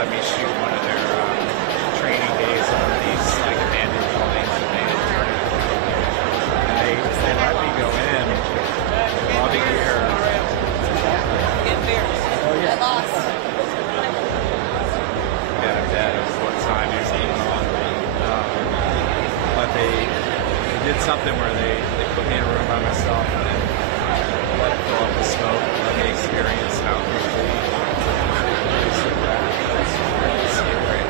let me shoot one of their training days on these like abandoned buildings, and they had turned it. And they let me go in, lobby here. Oh yeah. I lost. Get a bet of what time it was going on. But they did something where they put me in a room by myself and then let it fill up with smoke, let me experience how it would be. It's so bad. It's really scary.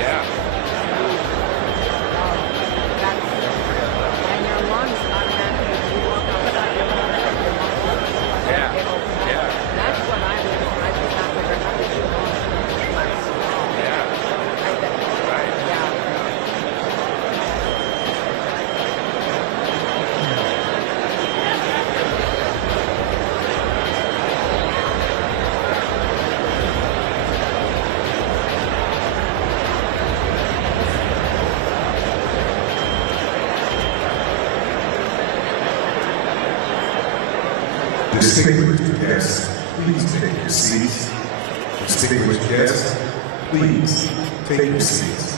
Yeah. And your lungs automatically, you walk outside, your lungs Yeah. Yeah. That's what I just not figured out that your lungs Yeah. Right. Yeah. Distinguished guests, please take your seats. Distinguished guests, please take your seats.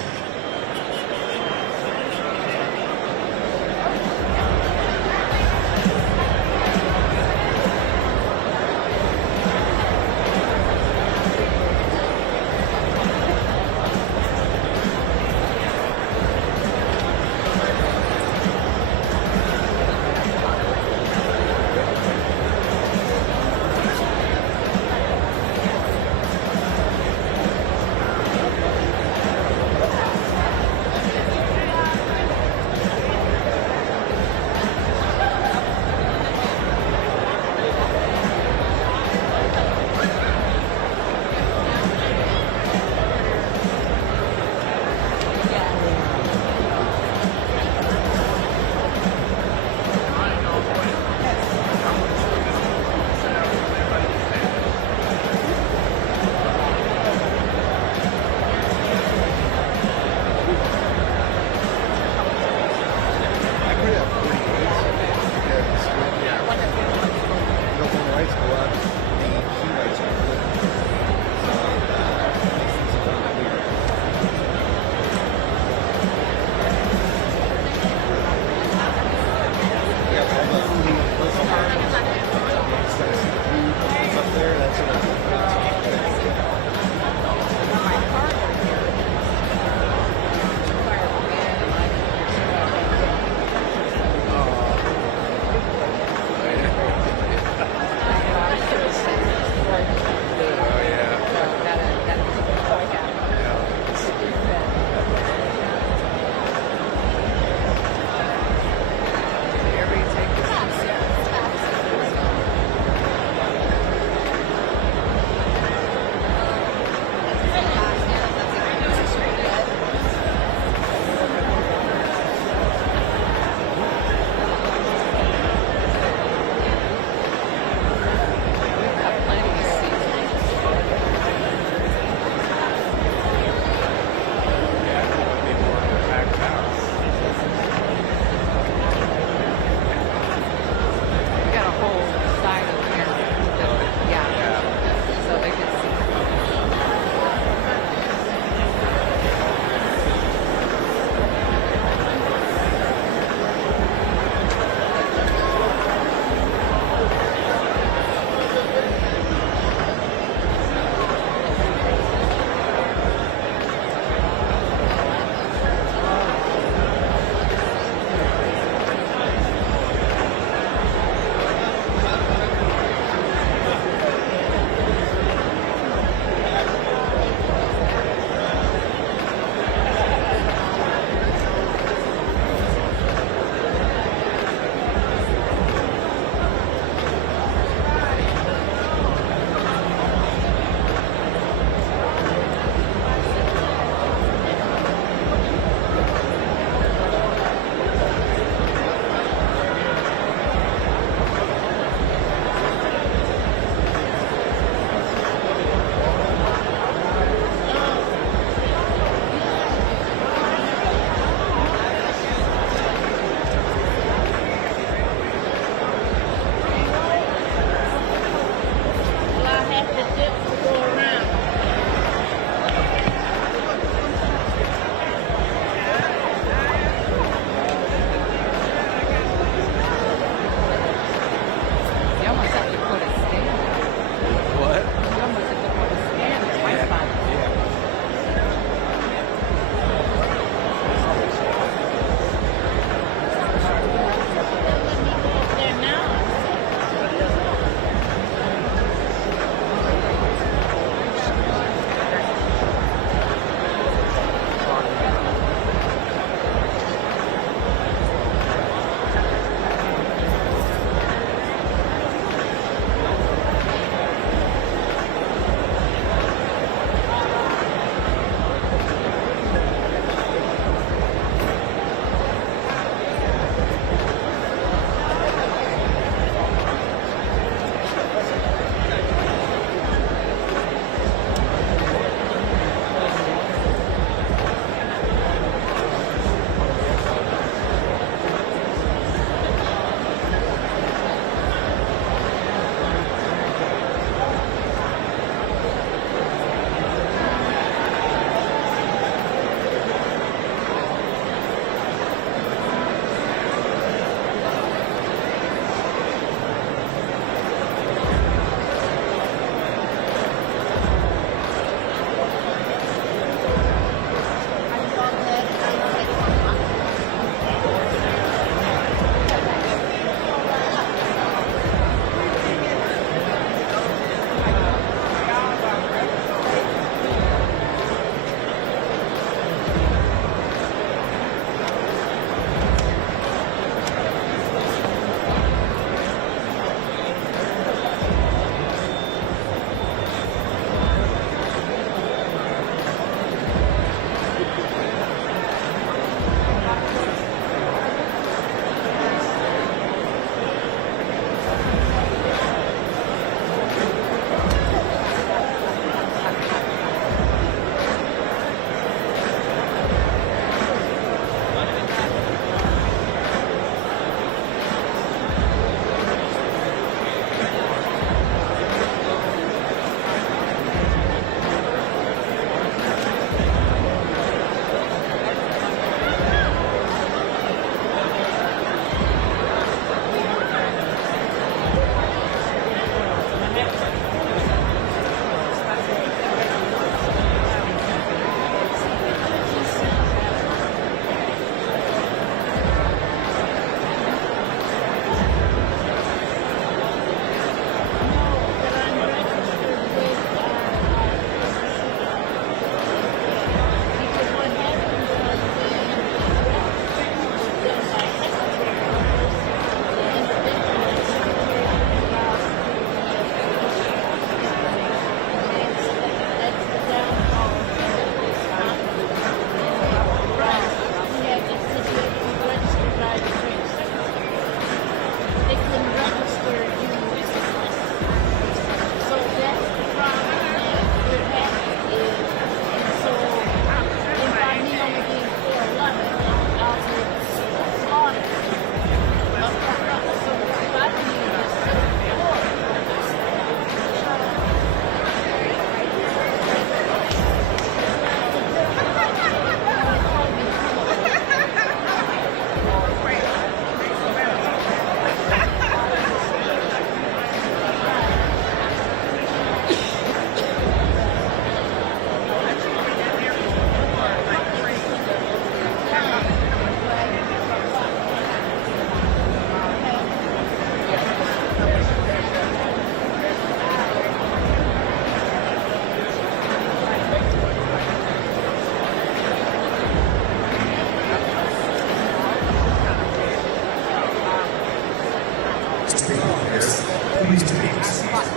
Distinguished guests, please take your seats.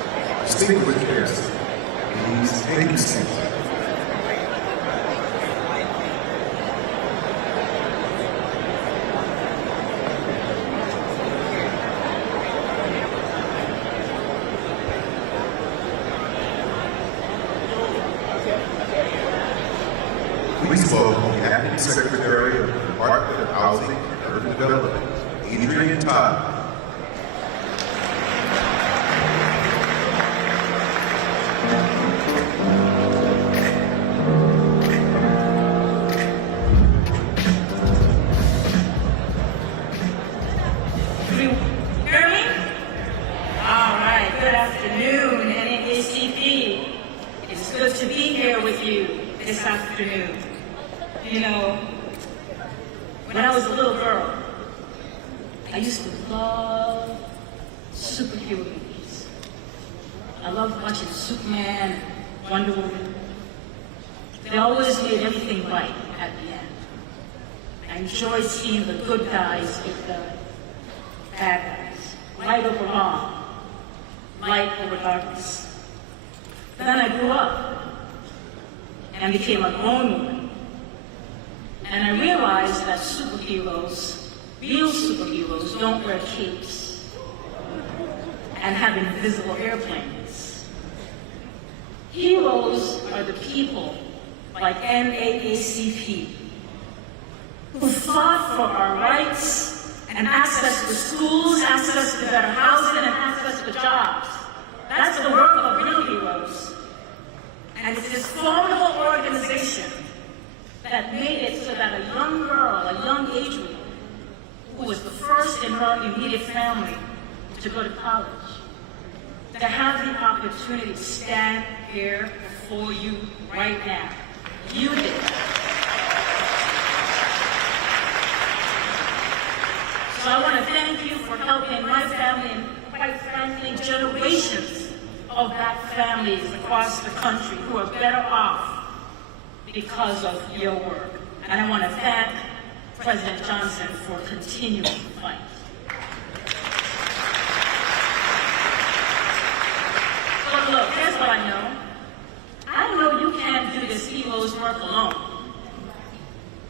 Distinguished guests, please take your seats. Please welcome the Acting Secretary of the Department of Housing and Urban Development, Adrian Todd. Can you hear me? All right, good afternoon, NAACP. It's good to be here with you this afternoon. You know, when I was a little girl, I used to love superhero movies. I loved watching Superman, Wonder Woman. They always made everything right at the end. I enjoyed seeing the good guys with the bad guys, right over wrong, light over darkness. But then I grew up and became a grown woman. And I realized that superheroes, real superheroes, don't wear capes and have invisible airplanes. Heroes are the people like NAACP who fought for our rights and access to schools, access to better housing, and access to jobs. That's the work of real heroes. And it's this formidable organization that made it so that a young girl, a young Adrian, who was the first in her immediate family to go to college, to have the opportunity to stand here before you right now. You did. So I want to thank you for helping my family and, quite frankly, generations of black families across the country who are better off because of your work. And I want to thank President Johnson for continuing the fight. But look, here's what I know. I know you can't do this hero's work alone.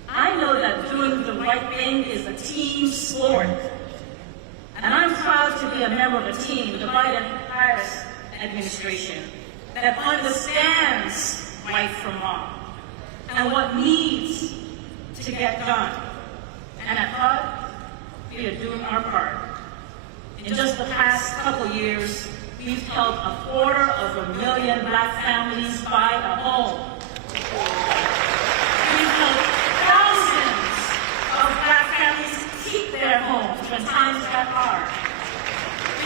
I know that doing the right thing is a team sport. And I'm proud to be a member of a team, the Biden-Harris administration, that understands right from wrong and what needs to get done. And at HUD, we are doing our part. In just the past couple years, we've helped 250,000 black families buy a home. We've helped thousands of black families keep their homes when times got hard.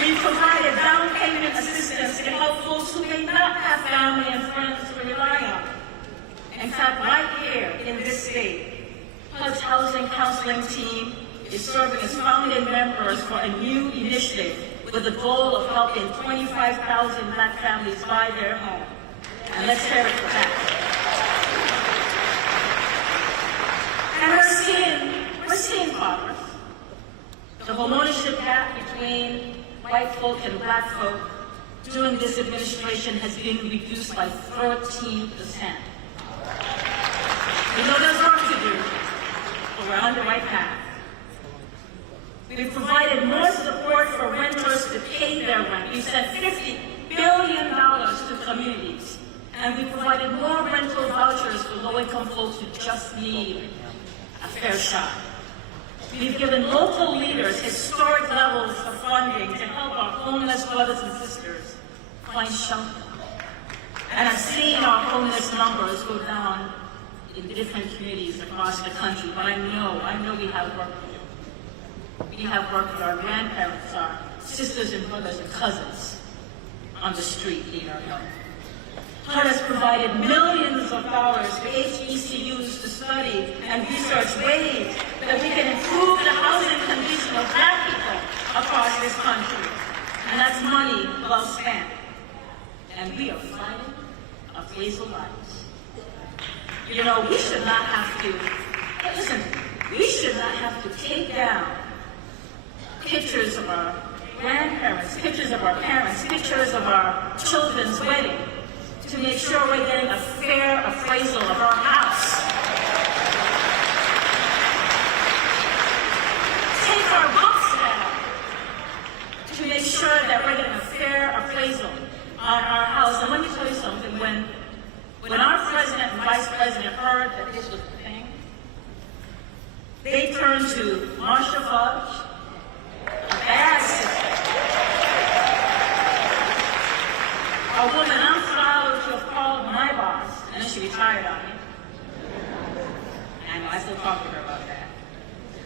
We've provided down payment assistance to help folks who may not have family and friends to rely on. In fact, right here in this state, HUD's Housing Counseling Team is serving as founding members for a new initiative with the goal of helping 25,000 black families buy their home. And let's hear it for that. And we're seeing progress. The homeownership gap between white folk and black folk during this administration has been reduced by 13%. We know there's work to do, but we're on the right path. We've provided more support for renters to pay their rent. We sent $50 billion to communities, and we provided more rental vouchers for low-income folks who just need a fair shot. We've given local leaders historic levels of funding to help our homeless brothers and sisters find shelter. And I've seen our homeless numbers go down in different communities across the country, but I know we have work to do. We have work with our grandparents, our sisters and brothers and cousins on the street needing our help. HUD has provided millions of dollars for HBCUs to study and research ways that we can improve the housing condition of black people across this country. And that's money well spent. And we are fighting a place of lives. You know, we should not have to take down pictures of our grandparents pictures of our parents, pictures of our children's wedding, to make sure we're getting a fair appraisal of our house. Take our books down to make sure that we're getting a fair appraisal on our house. And let me tell you something, when our president and vice president heard that this was a thing, they turned to Marcia Fudge, a bad sister, a woman I'm proud to have called my boss, and then she retired on me. I know, I still talk to her about that.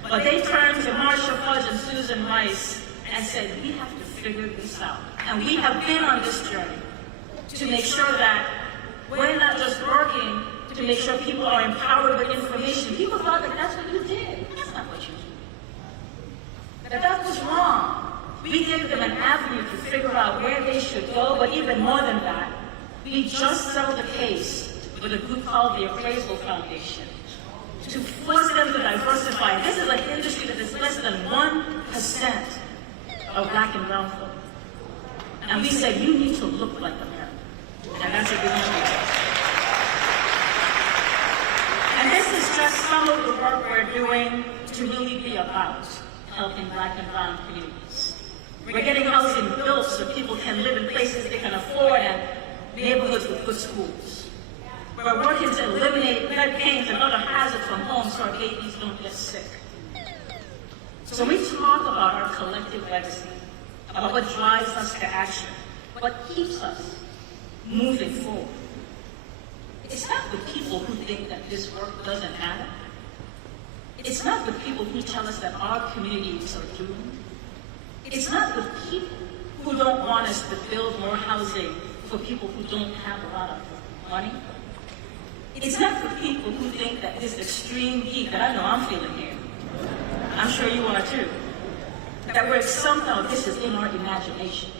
But they turned to Marcia Fudge and Susan Rice and said, we have to figure this out. And we have been on this journey to make sure that we're not just working to make sure people are empowered with information. People thought that that's what you did. That's not what you did. That was wrong. We gave them an avenue to figure out where they should go, but even more than that, we just settled the case with a group called the Appraisal Foundation to force them to diversify. This is an industry that is less than 1% of black and brown folk. And we said, you need to look like America. And that's what we're going to do. And this is just some of the work we're doing to really be about helping black and brown communities. We're getting housing built so people can live in places they can afford and neighborhoods with good schools. We're working to eliminate lead pains and other hazards from home so our babies don't get sick. So when we talk about our collective legacy, about what drives us to action, what keeps us moving forward, it's not the people who think that this work doesn't matter. It's not the people who tell us that our communities are doomed. It's not the people who don't want us to build more housing for people who don't have a lot of money. It's not the people who think that this extreme heat that I know I'm feeling here, I'm sure you are too, that we're somehow this is in our imagination.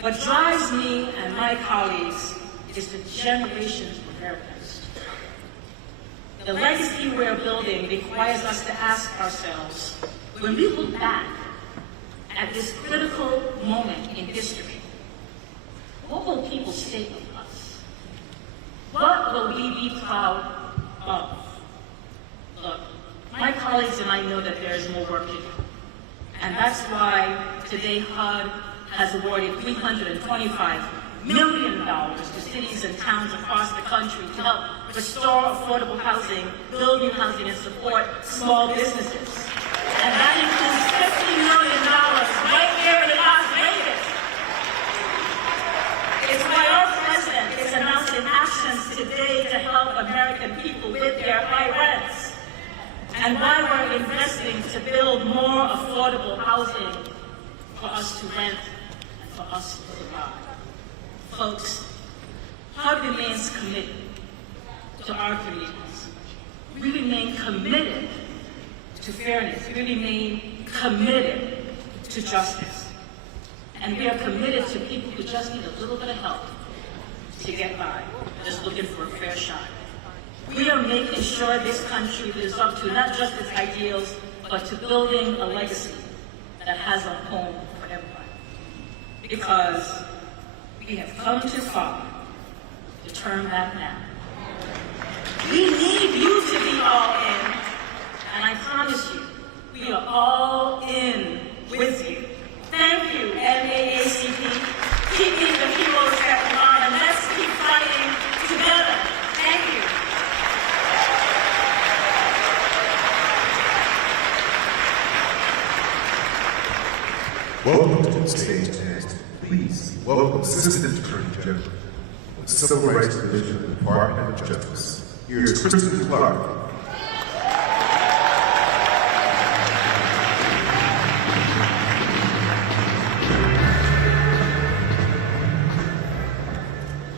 What drives me and my colleagues is the generations of Americans. The legacy we're building requires us to ask ourselves, when we look back at this critical moment in history, what will people say of us? What will we be proud of? Look, my colleagues and I know that there is more work to do. And that's why today HUD has awarded $325 million to cities and towns across the country to help restore affordable housing, build new housing, and support small businesses. And that includes $50 million right here in Las Vegas. It's why our president is announcing actions today to help American people with their high rents. And why we're investing to build more affordable housing for us to rent and for us to survive. Folks, HUD remains committed to our communities. We remain committed to fairness. We remain committed to justice. And we are committed to people who just need a little bit of help to get by, just looking for a fair shot. We are making sure this country lives up to not just its ideals, but to building a legacy that has a home for everybody. Because we have come too far to turn back now. We need you to be all in, and I promise you, we are all in with you. Thank you, NAACP. Keep being the heroes that we are, and let's keep fighting together. Thank you. Welcome to the stage next. Please welcome Assistant Attorney General of the Civil Rights Division of the Department of Justice. Here's Kristen Clark.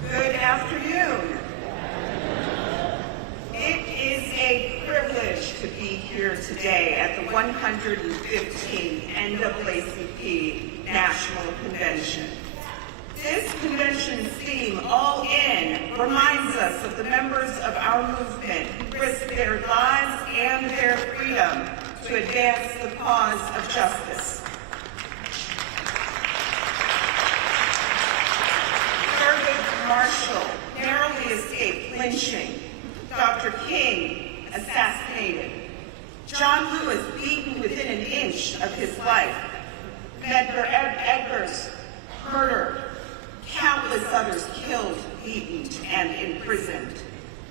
Good afternoon. It is a privilege to be here today at the 115th NAACP National Convention. This convention's theme, All In, reminds us of the members of our movement who risked their lives and their freedom to advance the cause of justice. lynching, Dr. King assassinated, John Lewis beaten within an inch of his life, Medgar Evers murdered, countless others killed, beaten, and imprisoned.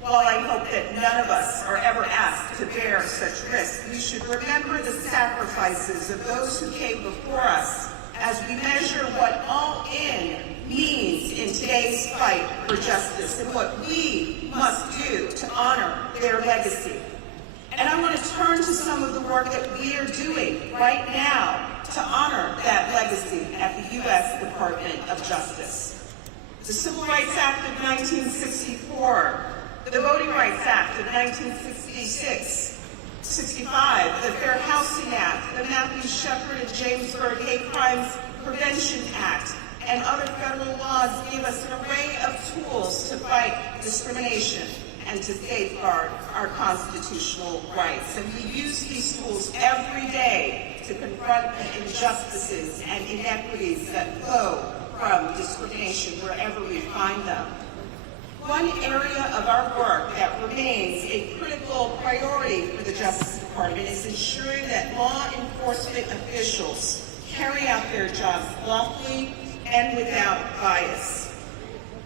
While I hope that none of us are ever asked to bear such risk, we should remember the sacrifices of those who came before us as we measure what all in means in today's fight for justice and what we must do to honor their legacy. And I want to turn to some of the work that we are doing right now to honor that legacy at the U.S. Department of Justice. The Civil Rights Act of 1964, the Voting Rights Act of 1965, the Fair Housing Act, the Matthew Shepard and James Byrd Hate Crimes Prevention Act, and other federal laws give us an array of tools to fight discrimination and to safeguard our constitutional rights. And we use these tools every day to confront the injustices and inequities that flow from discrimination wherever we find them. One area of our work that remains a critical priority for the Justice Department is ensuring that law enforcement officials carry out their jobs lawfully and without bias.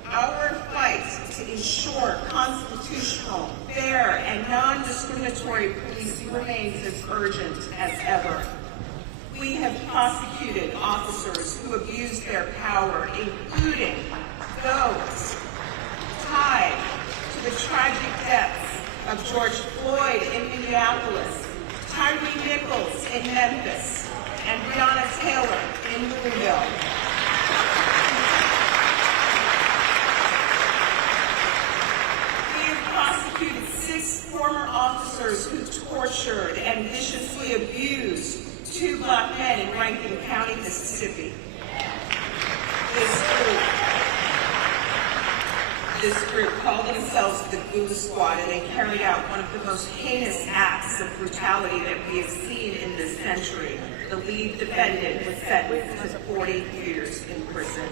Our fight to ensure constitutional, fair, and non-discriminatory policing remains as urgent as ever. We have prosecuted officers who abuse their power, including those tied to the tragic deaths of George Floyd in Minneapolis, Tyree Nichols in Memphis, and Breonna Taylor in Louisville. We have prosecuted 6 former officers who tortured and viciously abused 2 black men in Rankin County, Mississippi. This group called themselves the Goo Squad, and they carried out one of the most heinous acts of brutality that we have seen in this century. The lead defendant was sentenced to 40 years in prison.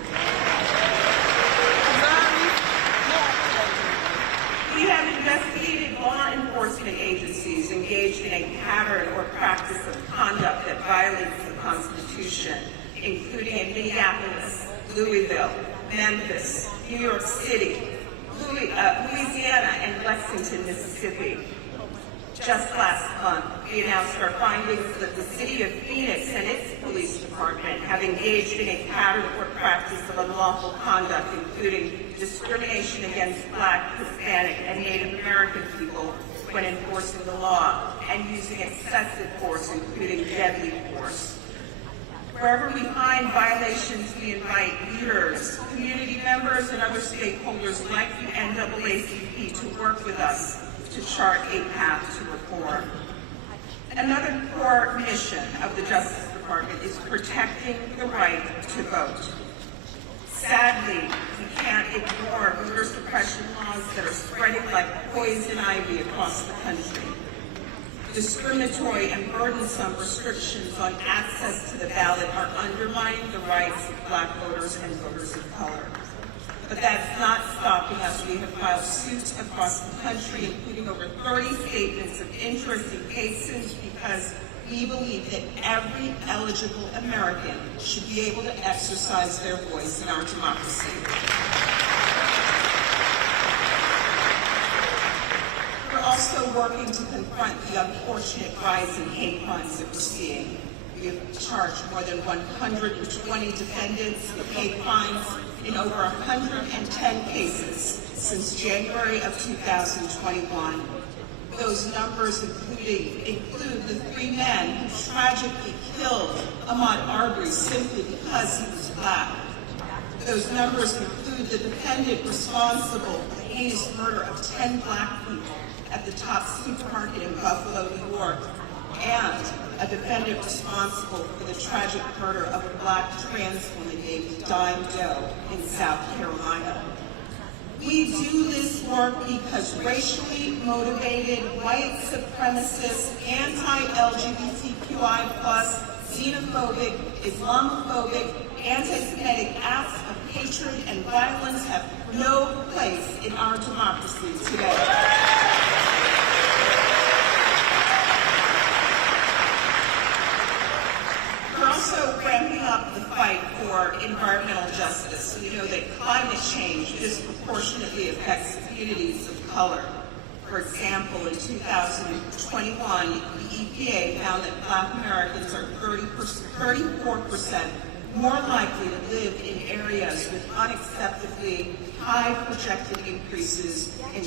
We have investigated law enforcement agencies engaged in a pattern or practice of conduct that violates the Constitution, including in Minneapolis, Louisville, Memphis, New York City, Louisiana, and Lexington, Mississippi. Just last month, we announced our findings that the city of Phoenix and its police department have engaged in a pattern or practice of unlawful conduct, including discrimination against Black, Hispanic, and Native American people when enforcing the law, and using excessive force, including deadly force. Wherever we find violations, we invite leaders, community members, and other stakeholders like the NAACP to work with us to chart a path to reform. Another core mission of the Justice Department is protecting the right to vote. Sadly, we can't ignore voter suppression laws that are spreading like poison ivy across the country. Discriminatory and burdensome restrictions on access to the ballot are undermining the rights of Black voters and voters of color. But that's not stopping us. We have filed suits across the country, including over 30 statements of interest in cases, because we believe that every eligible American should be able to exercise their voice in our democracy. We're also working to confront the unfortunate rise in hate crimes that we're seeing. We have charged more than 120 defendants with hate crimes in over 110 cases since January of 2021. Those numbers include the 3 men who tragically killed Ahmaud Arbery simply because he was Black. Those numbers include the defendant responsible for the heinous murder of 10 Black people at the Top Supermarket in Buffalo, New York, and a defendant responsible for the tragic murder of a Black trans woman named Dime Doe in South Carolina. We do this work because racially motivated, white supremacist, anti-LGBTQI+ xenophobic, Islamophobic, anti-Semitic acts of hatred and violence have no place in our democracy today. We're also ramping up the fight for environmental justice. We know that climate change disproportionately affects communities of color. For example, in 2021, the EPA found that Black Americans are 34% more likely to live in areas with unacceptably high projected increases in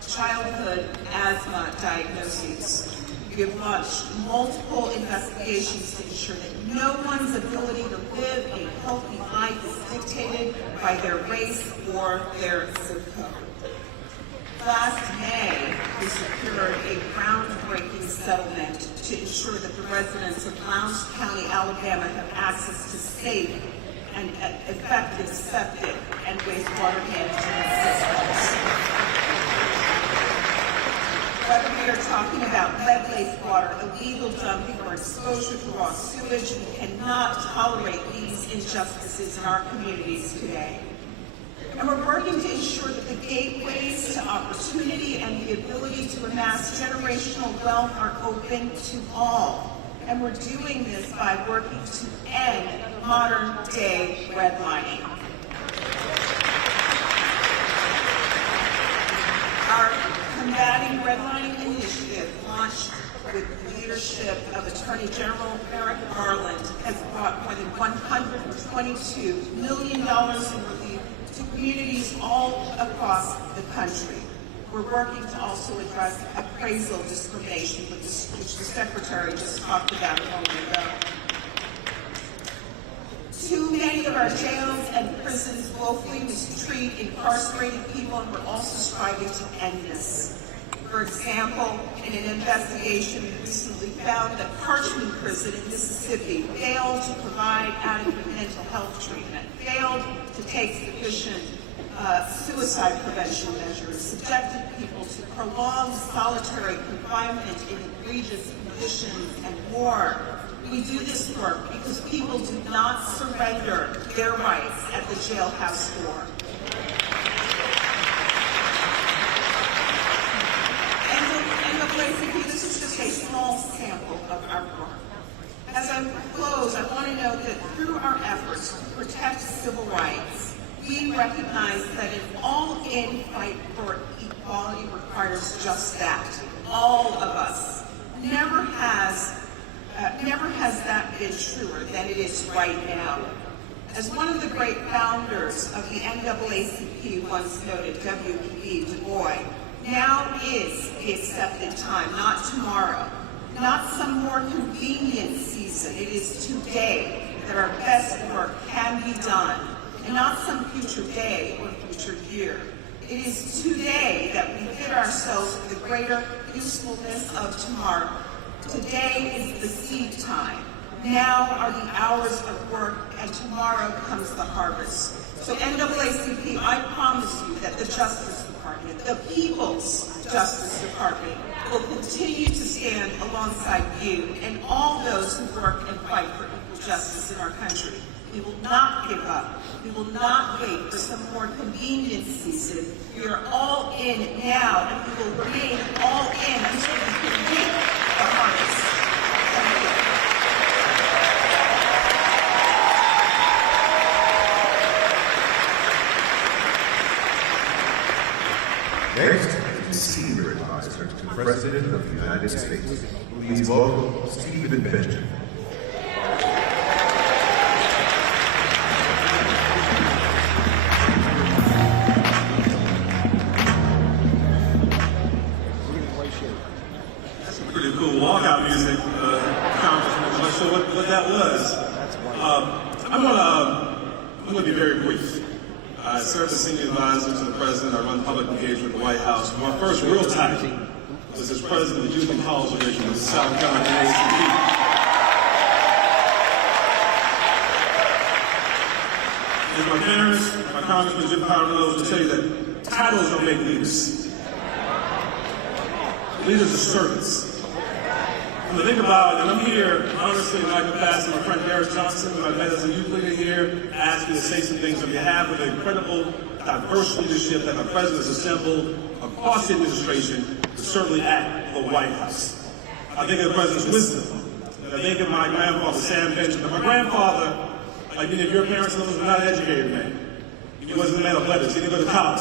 childhood asthma diagnoses. We have launched multiple investigations to ensure that no one's ability to live a healthy life is dictated by their race or their zip code. Last May, we secured a groundbreaking settlement to ensure that the residents of Lowndes County, Alabama have access to safe and effective septic and wastewater management systems. Whether we are talking about lead-laced water, illegal dumping, or exposure to raw sewage, we cannot tolerate these injustices in our communities today. And we're working to ensure that the gateways to opportunity and the ability to amass generational wealth are open to all. And we're doing this by working to end modern-day redlining. Our Combating Redlining Initiative, launched with the leadership of Attorney General Merrick Garland, has brought more than $122 million in relief to communities all across the country. We're working to also address appraisal discrimination, which the Secretary just talked about a moment ago. Too many of our jails and prisons woefully mistreat incarcerated people, and we're also striving to end this. For example, in an investigation, we recently found that Parchman Prison in Mississippi failed to provide adequate mental health treatment, failed to take sufficient suicide prevention measures, subjected people to prolonged solitary confinement in egregious conditions, and more. We do this work because people do not surrender their rights at the jailhouse door. NAACP, this is just a small sample of our work. As I close, I want to note that through our efforts to protect civil rights, we recognize that an all-in fight for equality requires just that. All of us. Never has that been truer than it is right now. As one of the great founders of the NAACP once noted, W.E.B. Du Bois, now is the accepted time, not tomorrow, not some more convenient season. It is today that our best work can be done, and not some future day or future year. It is today that we fit ourselves for the greater usefulness of tomorrow. Today is the seed time. Now are the hours of work, and tomorrow comes the harvest. So NAACP, I promise you that the Justice Department, the People's Justice Department, will continue to stand alongside you and all those who work and fight for equal justice in our country. We will not give up. We will not wait for some more convenient season. We are all in now, and we will remain all in until we can reap the harvest. Next is the Senior Advisor to the President of the United States. Please welcome Stephen Benjamin. That's some pretty cool walkout music, Congressman. I'm not sure what that was. I'm going to be very brief. I served as senior advisor to the president. I run public engagement at the White House. My first real title was as president of the Youth and College Division of the South Carolina NAACP. And my parents, my Congressman Jim Powell will tell you that titles don't make leaders. Leaders are servants. When I think about it, and I'm here, honestly, in my capacity, my friend Garrett Johnson, who I met as a youth leader here, asked me to say some things on behalf of the incredible, diverse leadership that our president has assembled across the administration, but certainly at the White House. I think of the president's wisdom. And I think of my grandfather, Sam Benjamin. My grandfather, like many of your parents, was not an educated man. He wasn't a man of letters. He didn't go to college.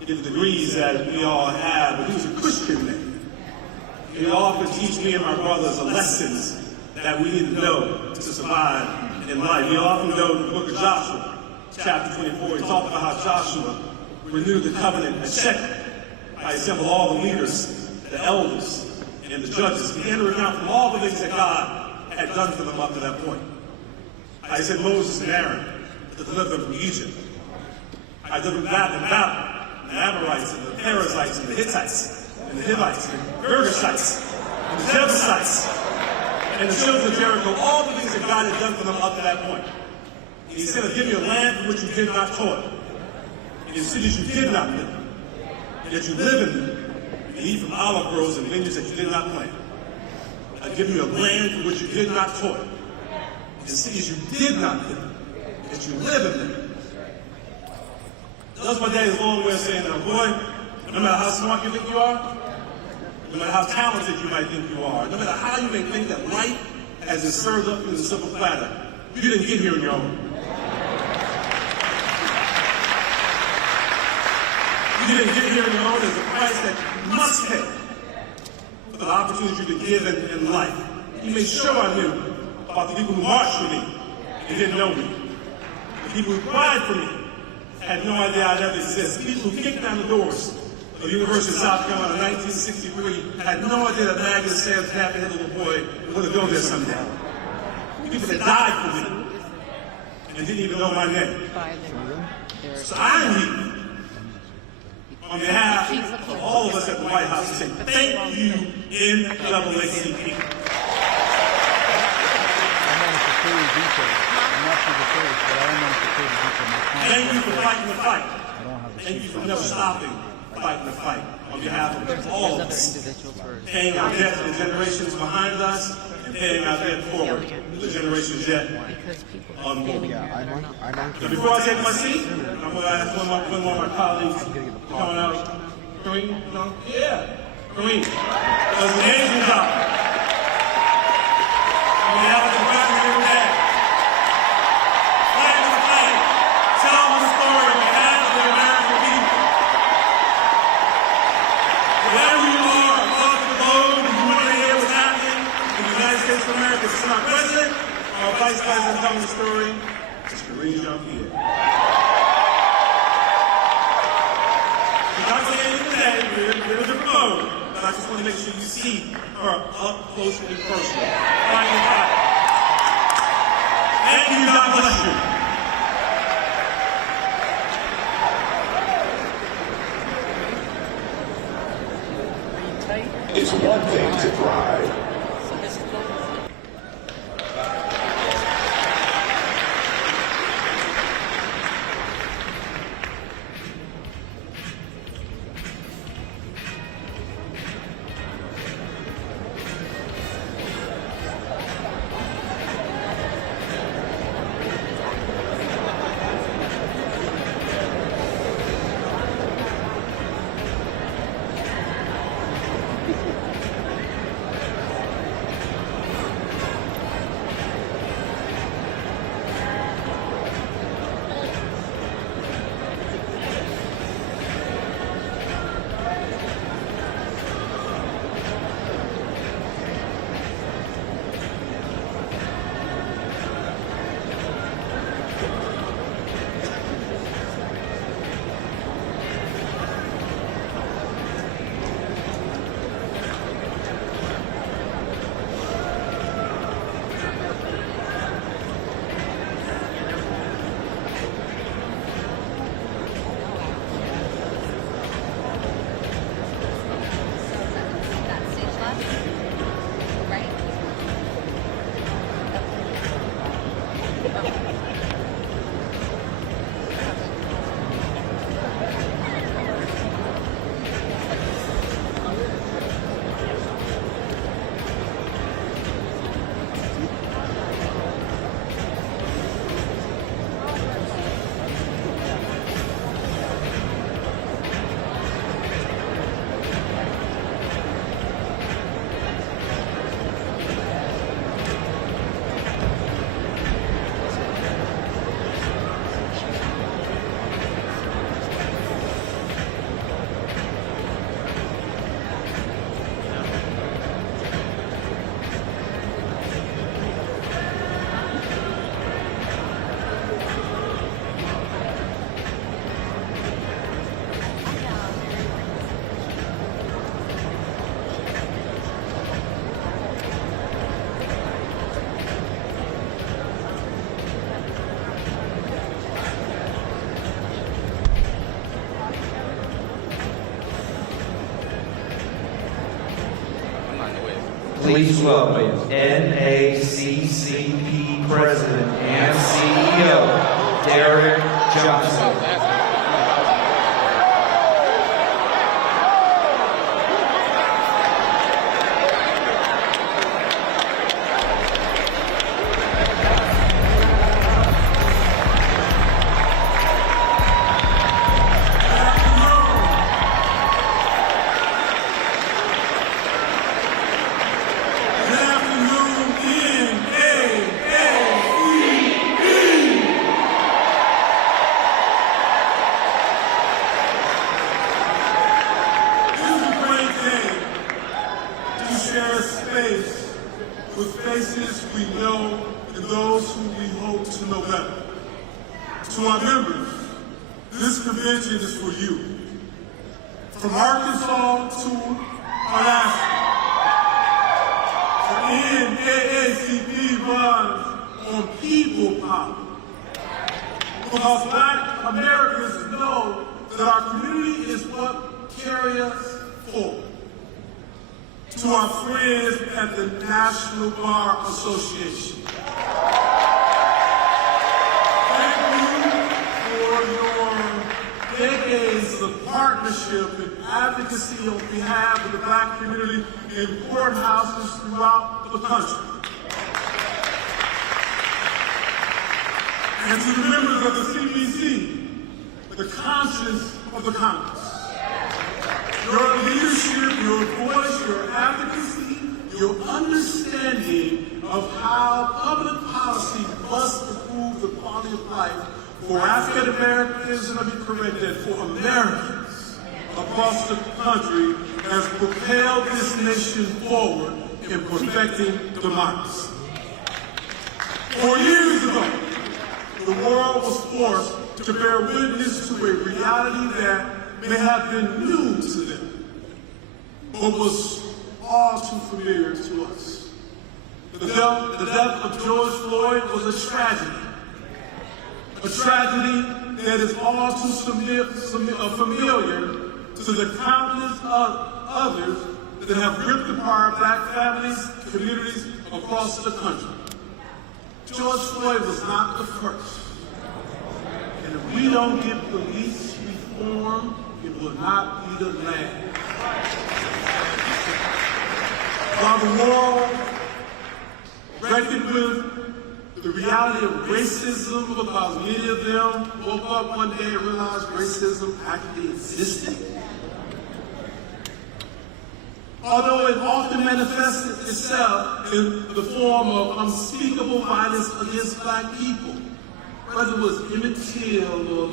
He did the degrees that we all have, but he was a Christian man. He would often teach me and my brothers the lessons that we need to know to survive in life. We often go to the book of Joshua, chapter 24. He talked about how Joshua renewed the covenant at Shechem. I assembled all the leaders, the elders, and the judges. He began to recount from all the things that God had done for them up to that point. I said Moses and Aaron to deliver them from Egypt. I delivered them in Babylon, the Amorites and the Perizzites and the Hittites, and the Hivites, and the Girgashites, and the Jebusites, and the children of Jericho, all the things that God had done for them up to that point. And he said, I'll give you a land from which you did not toil, and in cities you did not live, and that you live in them, and eat from olive groves and vineyards that you did not plant. I'll give you a land from which you did not toil, and in cities you did not live, and that you live in them. That's my daddy's long way of saying that, boy, no matter how smart you think you are, no matter how talented you might think you are, no matter how you may think that life has been served up in a simple platter, you didn't get here on your own. You didn't get here on your own. There's a price that you must pay for the opportunity to give in life. You made sure I knew about the people who marched for me and didn't know me. The people who cried for me had no idea I'd ever exist. The people who kicked down the doors of the University of South Carolina in 1963 had no idea that Maggie Sam's happy little boy was going to go there someday. The people that died for me and didn't even know my name. So I'm here on behalf of all of us at the White House to say thank you, NAACP. Thank you for fighting the fight. Thank you for never stopping fighting the fight on behalf of all of us, paying our debt to the generations behind us and paying our debt forward to the generations yet unborn. Now, before I take my seat, I'm going to ask one more of my colleagues coming out. Kareem? No? Yeah. Kareem does an amazing job. On behalf of the president and dad, flag the flag, tell the story on behalf of the American people. Wherever you are across the globe, if you want to hear what's happening in the United States of America, this is our president, our vice president telling the story. It's Kareem Jean-Pierre. I'm not saying anything today, we're in a different mode, but I just want to make sure you see her up close and personal. Thank you, God bless you. It's one thing to drive. Please welcome NAACP President and CEO, Derek Johnson. With faces we know and those who we hope to know better. To our members, this convention is for you. From Arkansas to Alaska, the NAACP runs on people power. Because Black Americans know that our community is what carries us forward. To our friends at the National Bar Association, thank you for your decades of partnership and advocacy on behalf of the Black community in courthouses throughout the country. And to the members of the CBC, the conscience of the Congress. Your leadership, your voice, your advocacy, your understanding of how public policy must improve the quality of life for African Americans, and let me correct that, for Americans across the country has propelled this nation forward in perfecting democracy. 4 years ago, the world was forced to bear witness to a reality that may have been new to them, but was all too familiar to us. The death of George Floyd was a tragedy that is all too familiar to the countless others that have ripped apart Black families, communities across the country. George Floyd was not the first, and if we don't get police reform, it will not be the last. While the world reckoned with the reality of racism, because many of them woke up one day and realized racism actually existed. Although it often manifested itself in the form of unspeakable violence against Black people, whether it was Emmett Till or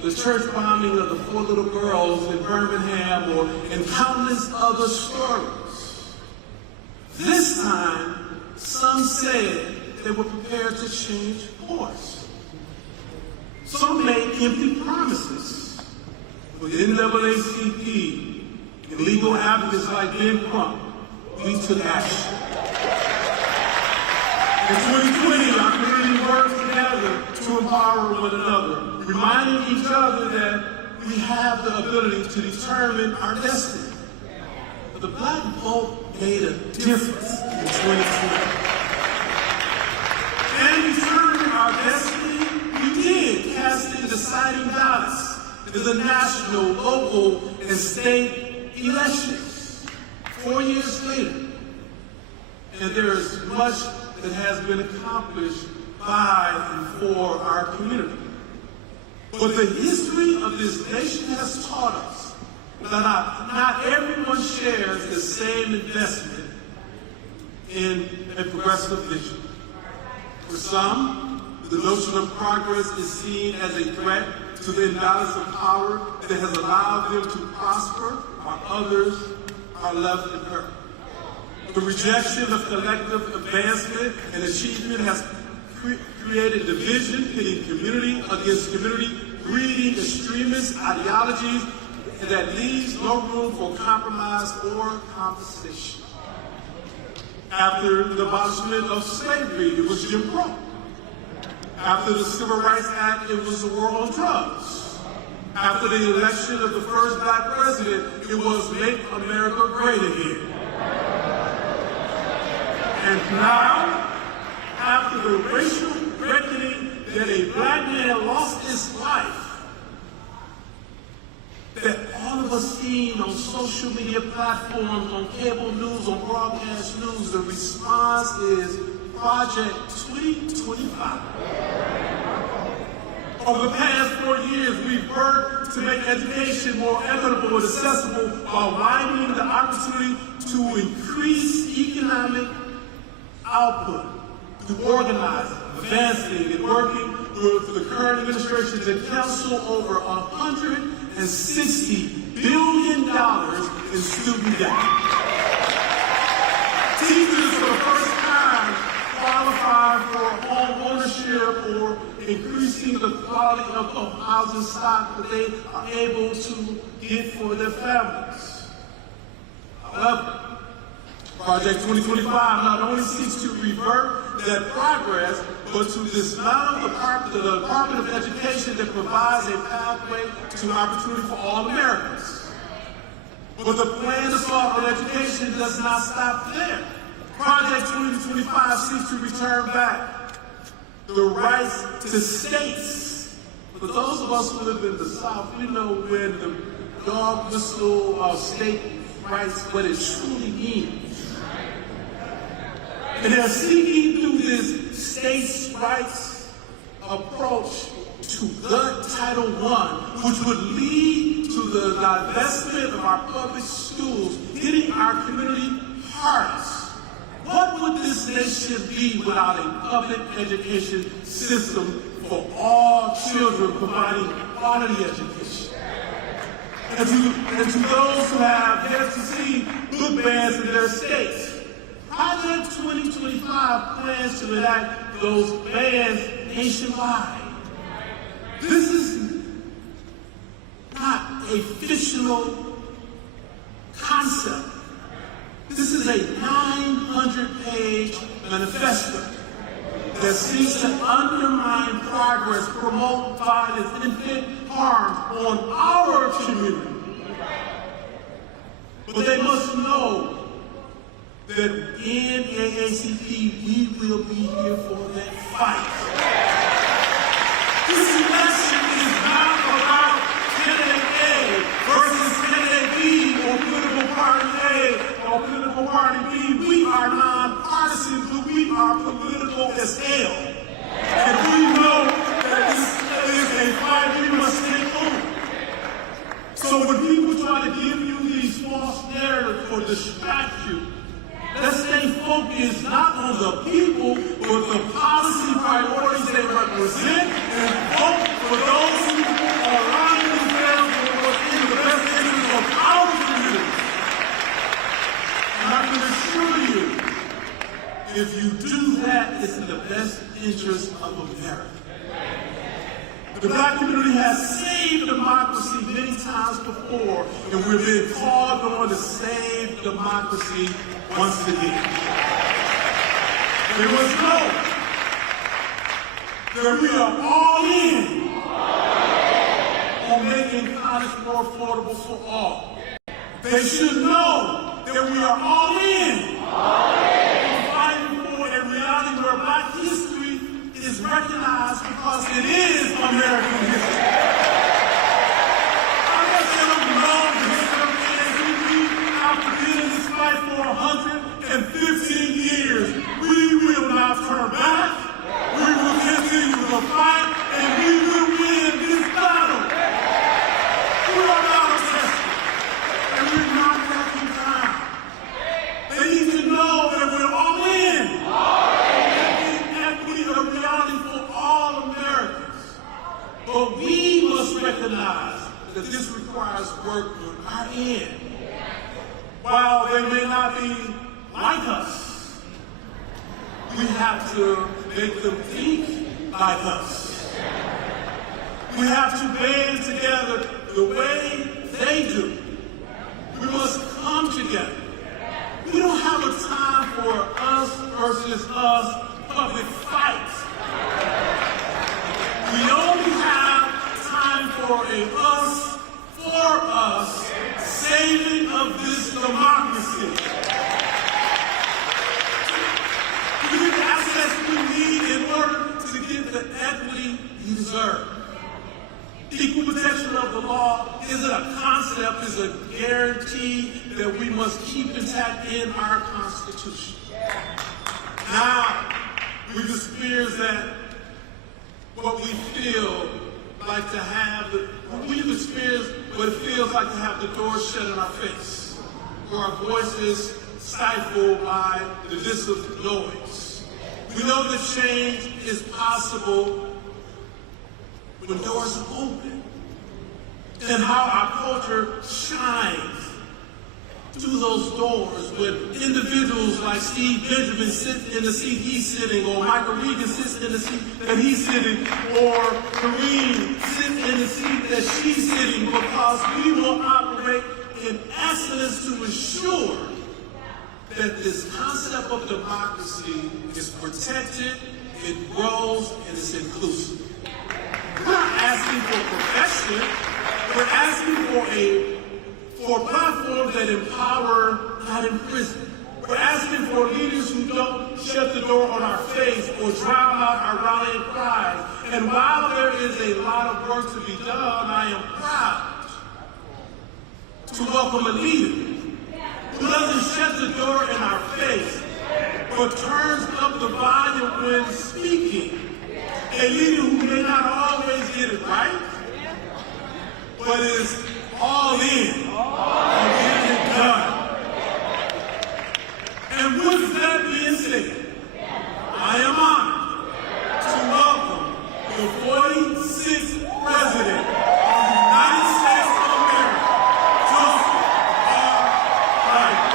the church bombing of the 4 little girls in Birmingham, and countless other stories. This time, some said they were prepared to change course. Some made empty promises. With NAACP and legal advocates like Ben Crump, we took action. In 2020, our community worked together to empower one another, reminding each other that we have the ability to determine our destiny. But the Black vote made a difference in 2020. And determining our destiny, we did, casting deciding ballots in the national, local, and state elections 4 years later. And there is much that has been accomplished by and for our community. But the history of this nation has taught us that not everyone shares the same investment in a progressive vision. For some, the notion of progress is seen as a threat to the imbalance of power that has allowed them to prosper, while others are left in hurt. The rejection of collective advancement and achievement has created division, pitting community against community, breeding extremist ideologies that leaves no room for compromise or conversation. After the abolishment of slavery, it was Jim Crow. After the Civil Rights Act, it was the war on drugs. After the election of the first Black president, it was Make America Great Again. And now, after the racial reckoning that a black man lost his life, that all of us seen on social media platforms, on cable news, on broadcast news, the response is Project 2025. Over the past 4 years, we've worked to make education more equitable and accessible while widening the opportunity to increase economic output through organizing, advancing, and working with the current administration to cancel over $160 billion in student debt. Teachers for the first time qualify for home ownership or increasing the quality of housing stock that they are able to get for their families. However, Project 2025 not only seeks to revert that progress, but to dismantle the Department of Education that provides a pathway to opportunity for all Americans. But the plan to solve on education does not stop there. Project 2025 seeks to return back the rights to states. For those of us who live in the South, we know when the dog whistle of state rights, what it truly means. And they're seeking through this states' rights approach to gut Title I, which would lead to the divestment of our public schools, hitting our community hardest. What would this nation be without a public education system for all children providing quality education? And to those who have yet to see book bans in their states, Project 2025 plans to enact those bans nationwide. This is not a fictional concept. This is a 900-page manifesto that seeks to undermine progress, promote violence, and inflict harm on our community. But they must know that in NAACP, we will be here for that fight. This election is not about candidate A versus candidate B or political party A or political party B. We are nonpartisan, but we are political as hell. And we know that this is a fight we must take on. So when people try to give you these false narratives or distract you, let's stay focused not on the people, but the policy priorities they represent, and vote for those who are aligning themselves with what's in the best interest of our community. And I can assure you, if you do that, it's in the best interest of America. The black community has saved democracy many times before, and we're being called on to save democracy once again. They must know that we are all in on making college more affordable for all. They should know that we are all in on fighting for a reality where black history is recognized because it is American history. I guess they don't know the history of the NAACP. After being in this fight for 115 years, we will not turn back. We will continue the fight, and we will win this battle. We are battle tested, and we're not backing down. They need to know that we're all in. But we must recognize that this requires work on our end. While they may not be like us, we have to make them think like us. We have to band together the way they do. We must come together. We don't have a time for us versus us public fight. We only have time for a us, for us, saving of this democracy. Equal protection of the law isn't a concept, it's a guarantee that we must keep intact in our Constitution. Now, we've experienced that what we feel like to have, we've experienced what it feels like to have the door shut in our face, where our voices stifled by divisive noise. We know that change is possible when doors are open, and how our culture shines through those doors when individuals like Steve Benjamin sit in the seat he's sitting, or Michael Regan sits in the seat that he's sitting, or Kareem sits in the seat that she's sitting, because we will operate in excellence to ensure that this concept of democracy is protected, it grows, and it's inclusive. We're not asking for perfection. We're asking for platforms that empower, not imprison. We're asking for leaders who don't shut the door on our face or drown out our rallying cries. And while there is a lot of work to be done, I am proud to welcome a leader who doesn't shut the door in our face, but turns up the volume when speaking. A leader who may not always get it right, but is all in on getting it done. And with that being said, I am honored to welcome the 46th President of the United States of America, Joseph R. Biden.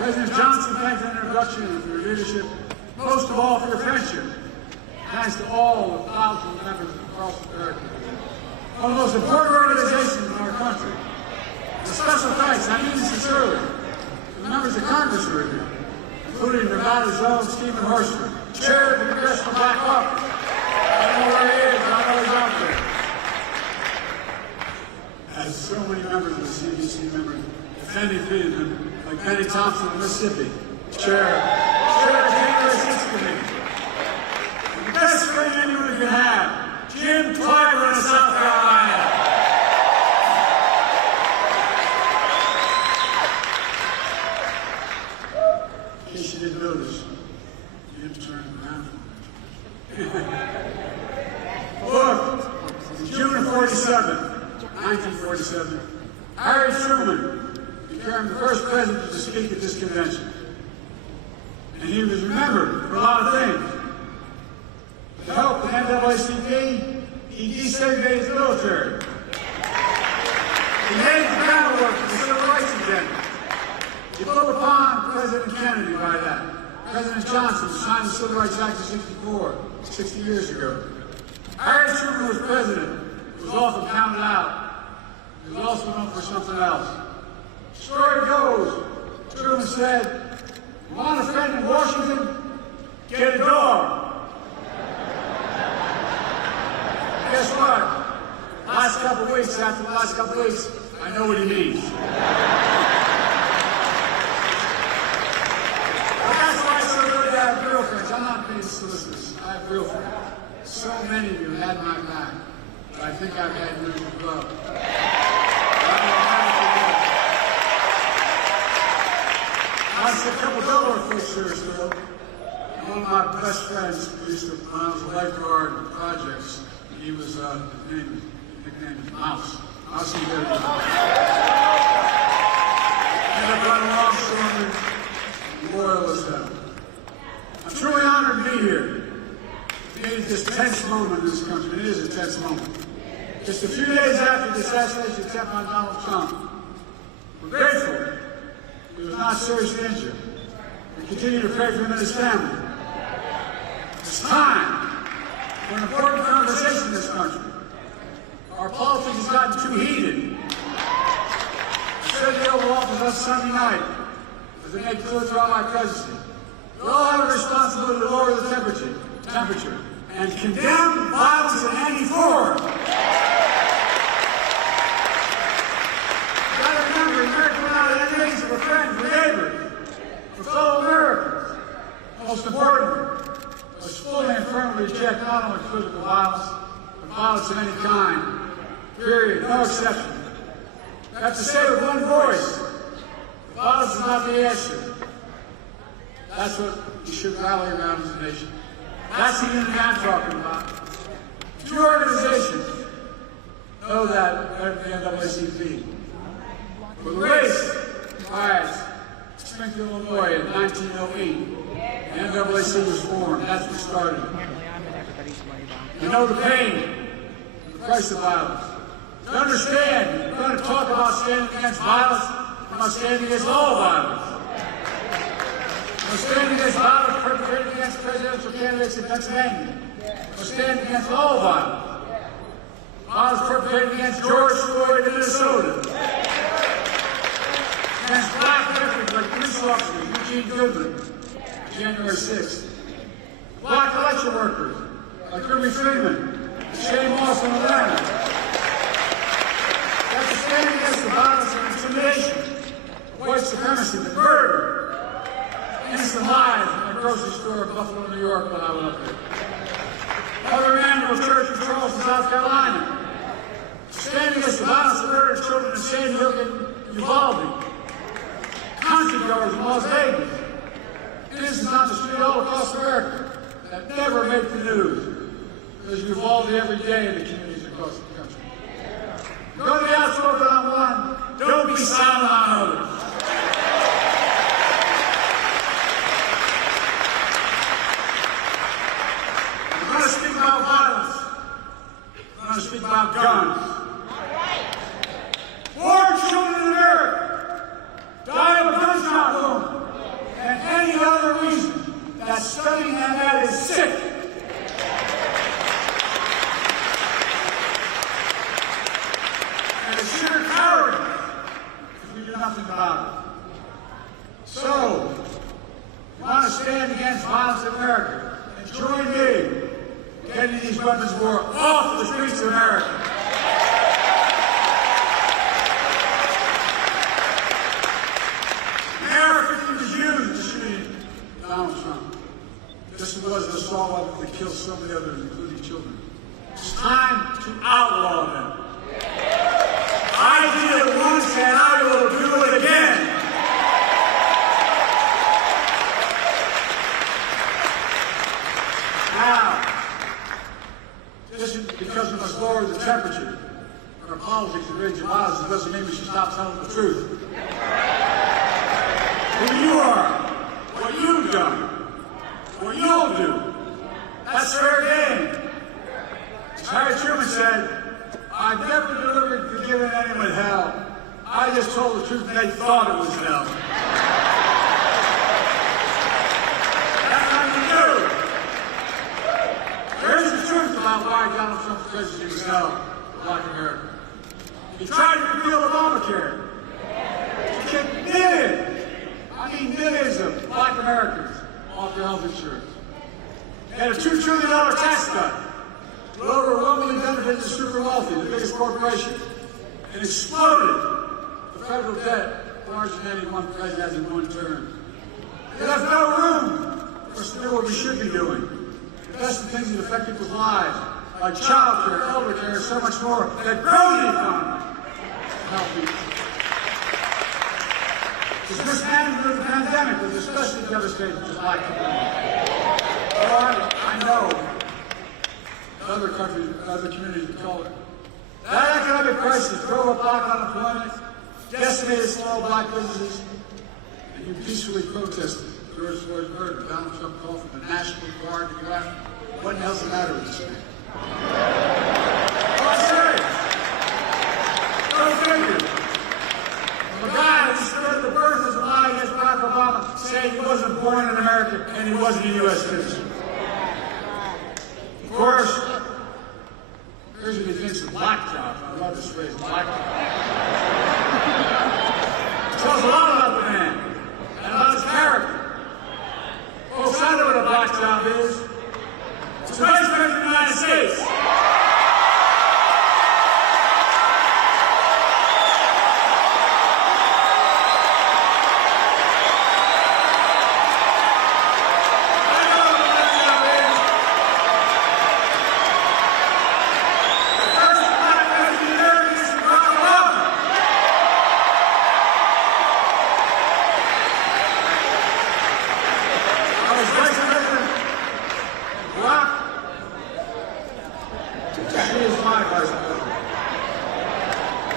President Johnson, thanks for the introduction and for your leadership, most of all for your friendship. Thanks to all the thousands of members across America. One of the most important organizations in our country. A special thanks, I mean this sincerely, to the members of Congress who are here, including Nevada's own Stephen Horstman, Chair of the Congressional Black Caucus. I don't know where he is, but I know he's out there. As so many members of the CBC members, defending freedom, like Penny Thompson of Mississippi, Chair of the January 6th Committee. The best friend anyone can have, Jim Clyburn of South Carolina. In case you didn't notice, Jim turned around. Look, in June of 1947, Harry Truman became the first president to speak at this convention. And he was remembered for a lot of things. To help the NAACP, he desegregated the military. He laid the groundwork for the civil rights agenda. He built upon President Kennedy by that. President Johnson signed the Civil Rights Act of '64, 60 years ago. Harry Truman was president. He was often counted out. He was also known for something else. The story goes, Truman said, "You want a friend in Washington? Get a dog." Guess what? After the last couple weeks, I know what he means. But that's why it's so good to have real friends. I'm not being solicitous. I have real friends. So many of you had my back, but I think I've had yours as well. I was a couple Delaware folks here still. One of my best friends used to, when I was a lifeguard in projects, he was, his nickname was Mouse. Mouse and Derek. Ended up running along shore, loyalist. Just a few days after the assassination attempt on Donald Trump, we're grateful he was not seriously injured. We continue to pray for him and his family. It's time for an important conversation in this country. Our politics has gotten too heated. I said the Oval Office last Sunday night, as they made clear throughout my presidency, we all have a responsibility to lower the temperature and condemn violence in any form. You gotta remember, America went out of enemies, we're friends, we're neighbors, we're fellow Americans. Most importantly, let's fully and firmly reject not only physical violence, but violence of any kind. Period. No exception. I have to say with one voice, violence is not the answer. That's what we should rally around as a nation. That's the unity I'm talking about. Two organizations know that better than the NAACP. For the race riots in Springfield, Illinois in 1908, the NAACP was formed. That's what started. You know the pain, the price of violence. To understand, you're going to talk about standing against violence, you must stand against all violence. You must stand against violence perpetrated against presidential candidates in Pennsylvania. You must stand against all violence. Violence perpetrated against George Floyd in Minnesota. Against black veterans like police officers, Eugene Goodman, January 6th. Black election workers like Ruby Freeman, Shane Moss in Atlanta. That's standing against the violence and intimidation, white supremacy, the murder, innocent lives in a grocery store in Buffalo, New York when I went up there. Mother Emanuel Church in Charleston, South Carolina. Standing against the violence and murder of children in Sandy Hook and Uvalde. Concert goers in Las Vegas. Innocents on the street all across America that never make the news. There's Uvalde every day in the communities across the country. Go to the outspoken on one, don't be silent on others. We're going to speak about violence. We're going to speak about guns. More children in America die of a gunshot wound than any other reason that studying that is sick. Sheer cowardice if we do nothing about it. So, we want to stand against violence in America and join me in getting these weapons of war off the streets of America. America was used in shooting Donald Trump. This was an assault weapon that killed so many others, including children. It's time to outlaw them. I did it once and I will do it again. Now, just because we must lower the temperature in our politics and rage of violence, it doesn't mean we should stop telling the truth. Who you are, what you've done, what you'll do, that's fair game. As Harry Truman said, I've never delivered forgiving anyone hell. I just told the truth and they thought it was hell. That's what you do. Here's the truth about why Donald Trump's presidency was hell for Black America. He tried to repeal Obamacare. He kicked millions of Black Americans off their health insurance. He had a $2 trillion tax cut. It overwhelmingly benefited the super wealthy, the biggest corporation. It exploded the federal debt larger than any one president has in one term. It left no room for us to do what we should be doing. Invest in things that affect people's lives, like child care, elder care, and so much more, that grow the economy and help people. This mismanagement of the pandemic was especially devastating to Black communities. I know other countries, other communities would call it. That economic crisis drove up Black unemployment, decimated small Black businesses, and you peacefully protested George Floyd's murder. Donald Trump called for the National Guard to go after. What the hell's the matter with this man? Oh, I'm serious. and he wasn't a U.S. citizen. Of course, here's what he thinks of black jobs. I love this phrase, black jobs. It tells a lot about the man and about his character. Folks, I know what a black job is. It's the Vice President of the United States.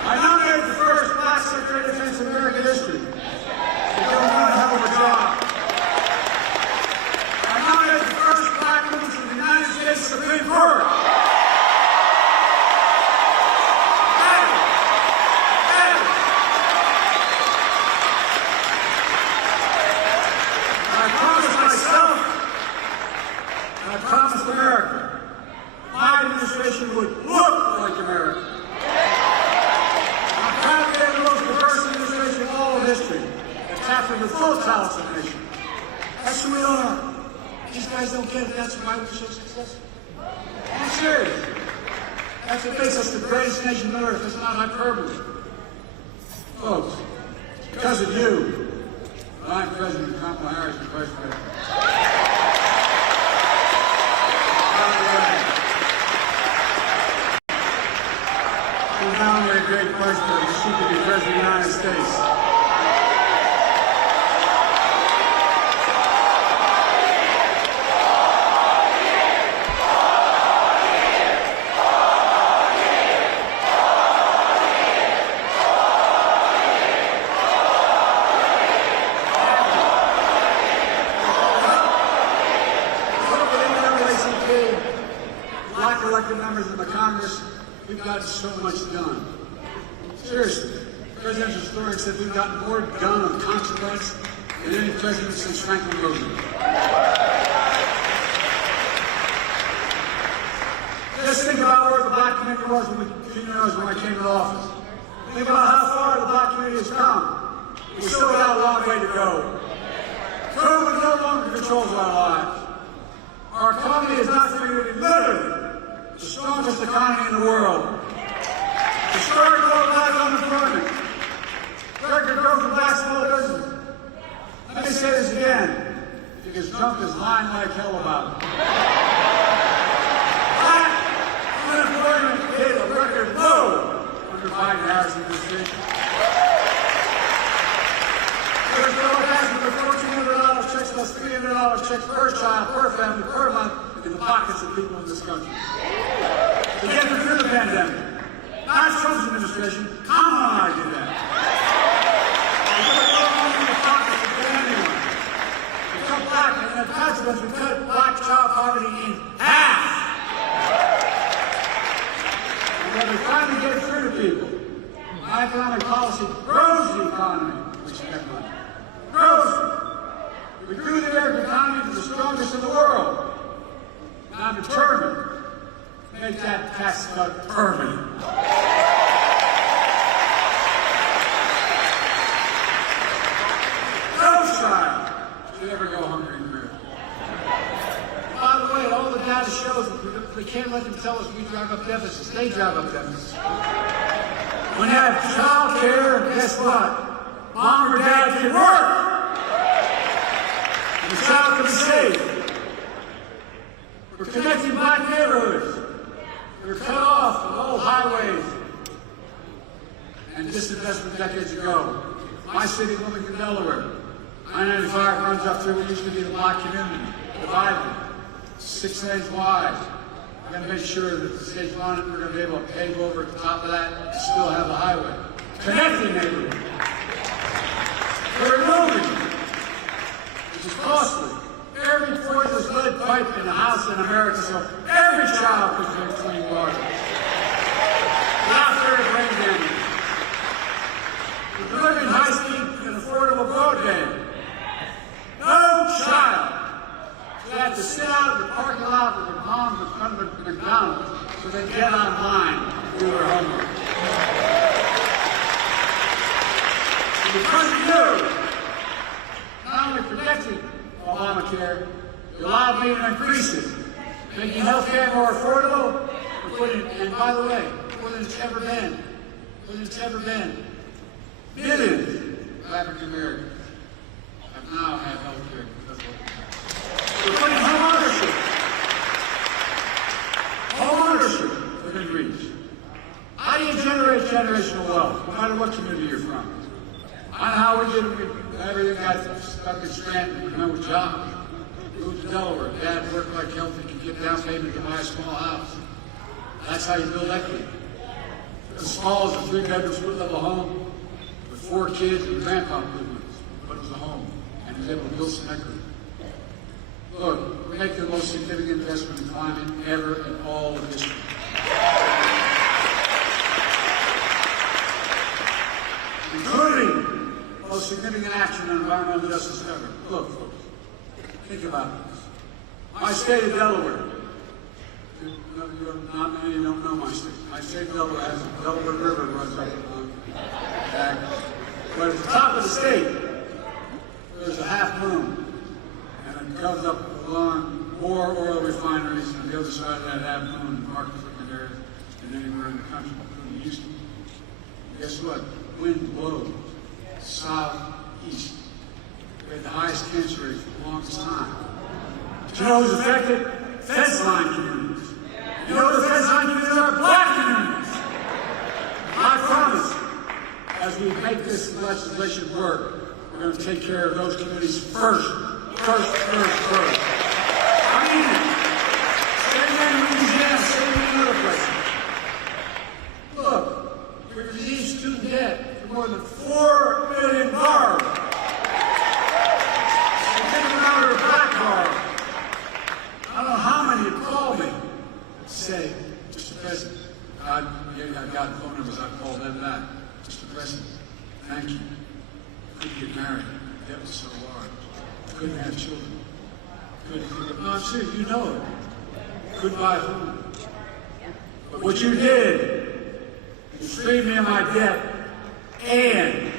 I nominated the first black Secretary of Defense in American history. They're doing a hell of a job. I nominated the first black woman to the United States Supreme Court. I promised myself, and I promised America, my administration would look like America. I'm proud to be the most diverse administration in all of history, that's captured the full talents of the nation. That's who we are. These guys don't get it. That's why we're so successful. I'm serious. That's what makes us the greatest nation on earth. It's not hyperbole. Folks, because of you, I'm President Kamala Harris and Vice President. We nominate a great Vice President. She could be President of the United States. Black elected members of the Congress, we've gotten so much done. Seriously, presidential historian said we've gotten more done on consequence than any president since Franklin Roosevelt. Just think about where the black community was when I came to office. Think about how far the black community has come. We still got a long way to go. COVID no longer controls our lives. Our economy is not literally the strongest economy in the world. Historic low black unemployment. Record growth of black small business. Let me say this again, because Trump is lying like hell about it. Black unemployment hit a record low under Biden-Harris administration. There's no passing for $1,400 checks plus $300 checks per child, per family, per month in the pockets of people in this country. To get through the pandemic. Not Trump's administration. Kamala and I did that. We put more money in the pockets than anyone. We cut black, and as a consequence, we cut black child poverty in half. And when we finally get it through to people, my economic policy grows the economy, which spent money. Grows it. We grew the American economy to the strongest in the world. And I'm determined to make that tax cut permanent. No child should ever go hungry in America. By the way, all the data shows that we can't let them tell us we drive up deficits. They drive up deficits. When you have child care, guess what? Mom or dad can work. The child can be saved. We're connecting black neighborhoods. We're cut off from old highways and disinvestment decades ago. My city, Wilmington, Delaware, I-95 runs up through what used to be the black community, divided, 6 lanes wide. We're going to make sure that the state's on it. We're going to be able to pave over at the top of that and still have the highway. Connecting neighborhoods. We're removing, which is costly, every poisonous lead pipe in the house in America so every child could drink clean water. Without fear of brain damage. We're delivering high-speed and affordable broadband. No child have to sit out in the parking lot with their moms in front of McDonald's so they get online and do their homework. And because of you, not only protecting Obamacare, you allowed me to increase it, making health care more affordable, and by the way, more than it's ever been, millions of African Americans have now had health care because of it. We're putting home ownership within reach. How do you generate generational wealth, no matter what community you're from? I know how we did everything got stuck in Scranton, we know jobs. Moved to Delaware, Dad worked like hell to get down payment to buy a small house. That's how you build equity. As small as a 3-bedroom split-level home with 4 kids and grandpa lived with us, but it was a home, and he was able to build some equity. Look, we're making the most significant investment in climate ever in all of history. Including the most significant action on environmental justice ever. Look, folks, think about this. My state of Delaware, not many don't know my state. My state of Delaware has a Delaware River runs up along back. But at the top of the state, there's a half moon, and it comes up along more oil refineries on the other side of that half moon in markets like there than anywhere in the country, including Houston. And guess what? Wind blows southeast. We had the highest cancer rate for the longest time. Do you know who's affected? Fence line communities. You know the fence line communities are black communities. I promise, as we make this legislation work, we're going to take care of those communities first. I mean it. Same thing in Louisiana, same thing in other places. Look, we received student debt for more than $4 billion. Significant black card. I don't know how many have called me and say, Mr. President, I've got the phone numbers, I've called them back. Mr. President, thank you. Couldn't get married. That was so large. Couldn't have children. No, I'm serious, you know it. Couldn't buy a home. But what you did, you freed me of my debt, and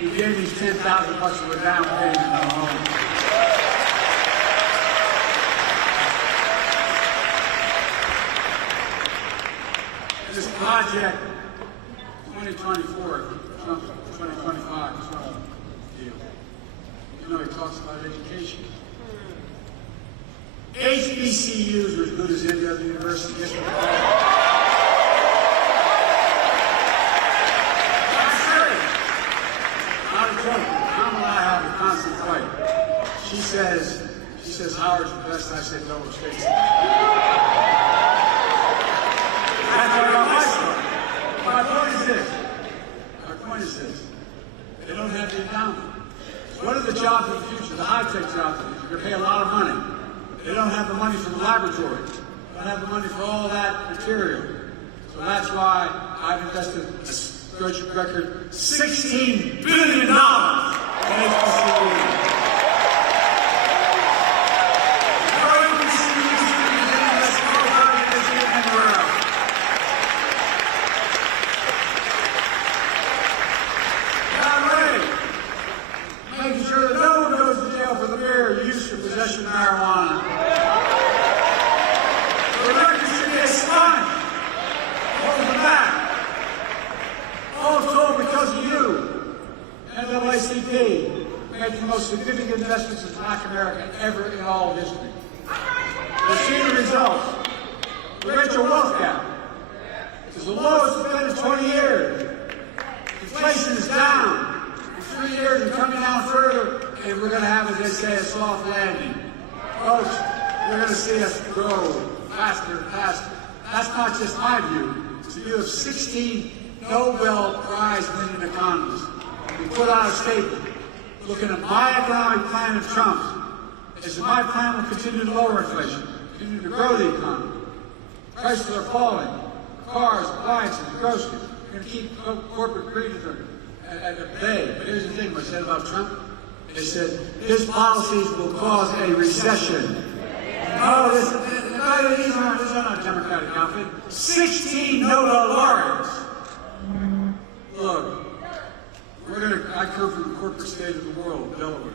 you gave me $10,000 for a down payment on a home. This project, 2024, 2025, is not a deal. You know, he talks about education. HBCUs are as good as any other university. Guess what? I'm serious. Not a joke. Kamala and I have a constant fight. She says Howard's the best. I say Delaware State's the best. My point is this. They don't have the endowment. What are the jobs of the future? The high-tech jobs of the future. You're going to pay a lot of money. They don't have the money for the laboratories. They don't have the money for all that material. So that's why I've invested a stretch record $16 billion in HBCUs. Possession of marijuana. The record should be astonished. Hold them back. All told because of you. NAACP made the most significant investments in Black America ever in all of history. We've seen the results. The racial wealth gap is the lowest it's been in 20 years. Inflation is down. In 3 years and coming down further. And we're going to have, as they say, a soft landing. Folks, you're going to see us grow faster and faster. That's not just my view. It's the view of 16 Nobel Prize-winning economists. We put out a statement looking at my economic plan and Trump's. Is that my plan will continue to lower inflation, continue to grow the economy. Prices are falling. Cars, appliances, groceries. We're going to keep corporate greed at bay. But here's the thing, what I said about Trump. They said, his policies will cause a recession. Oh, these are not Democratic outfit. 16 Nobel laureates. Look, I come from the corporate state of the world, Delaware.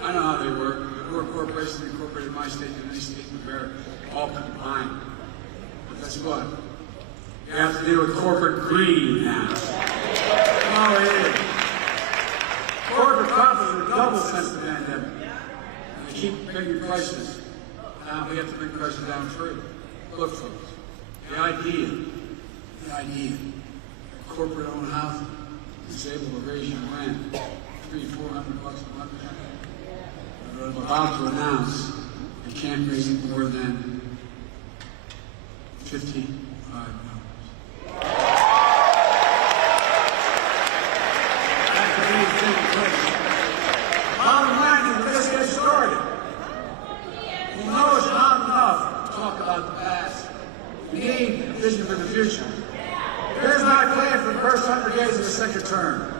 I know how they work. The more corporations incorporated in my state than any state in America, all combined. But guess what? You have to deal with corporate greed now. Oh, it is. Corporate profits are double since the pandemic. And they keep bringing prices down. We have to bring prices down too. Look, folks, the idea corporate-owned housing is able to raise your rent $300-400 a month. But I'm about to announce you can't raise it more than $55. That's the biggest thing in place. Bottom line is, let's get started. We know it's not enough to talk about the past. We need a vision for the future. Here's my plan for the first 100 days of the second term.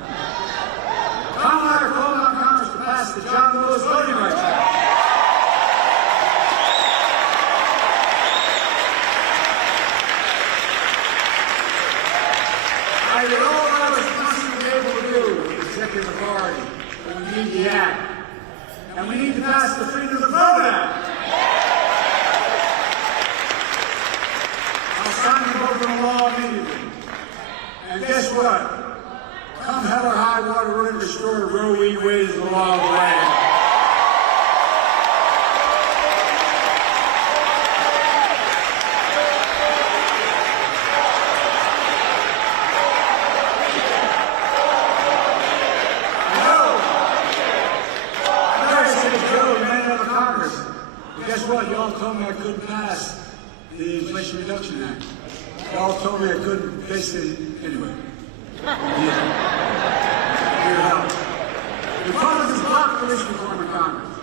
Tom and I are calling on Congress to pass the John Lewis Voting Rights Act. I did all I was constantly able to do with executive authority, but we need the act. And we need to pass the Freedom to Vote Act. I'll sign the vote into law immediately. And guess what? Come hell or high water, we're going to restore Roe v. Wade as the law of the land. Guess what? Y'all told me I couldn't pass the Inflation Reduction Act. Y'all told me I couldn't basically, anyway. Yeah. Your help. Republicans blocked police reform in Congress.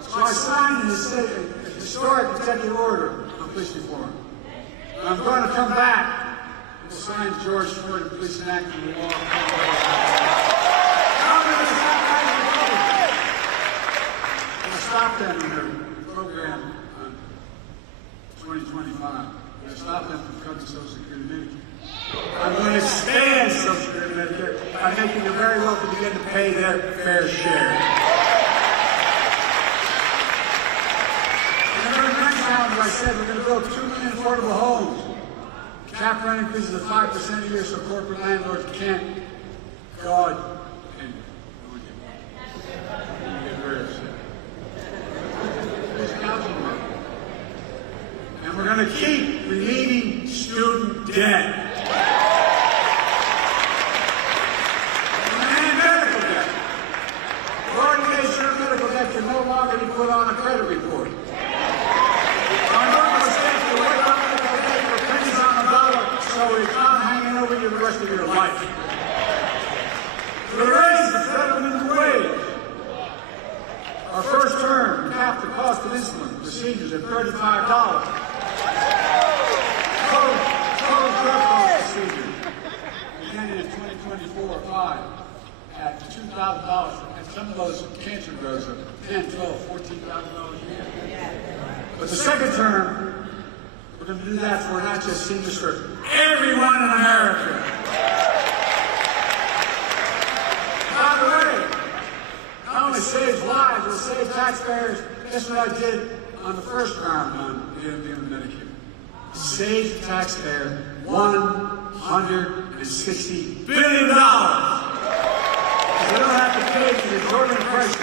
So I signed a historic executive order on police reform. And I'm going to come back and sign George Floyd Police Enactment the law. I'm going to stop them in their program on 2025. I'm going to stop them from cutting Social Security and Medicare. I'm going to expand Social Security and Medicare by making the very wealthy begin to pay their fair share. And then next time, as I said, we're going to build 2 million affordable homes. Cap rent increases of 5% a year so corporate landlords can't God. And we're going to keep relieving student debt. And medical debt. Coordination medical debt can no longer be put on a credit report. Our normal states will wait on medical debt for pennies on the dollar, so it's not hanging over you the rest of your life. We raise the federal minimum wage. Our first term capped the cost of insulin procedures at $35. Total drug cost procedure beginning in 2024-5 at $2,000. And some of those cancer drugs are $10, $12, $14,000 a year. But the second term, we're going to do that for not just seniors, for everyone in America. By the way, not only saves lives, it'll save taxpayers. Guess what I did on the first round on the Medicare? Save the taxpayer $160 billion. Because they don't have to pay for the exorbitant prices.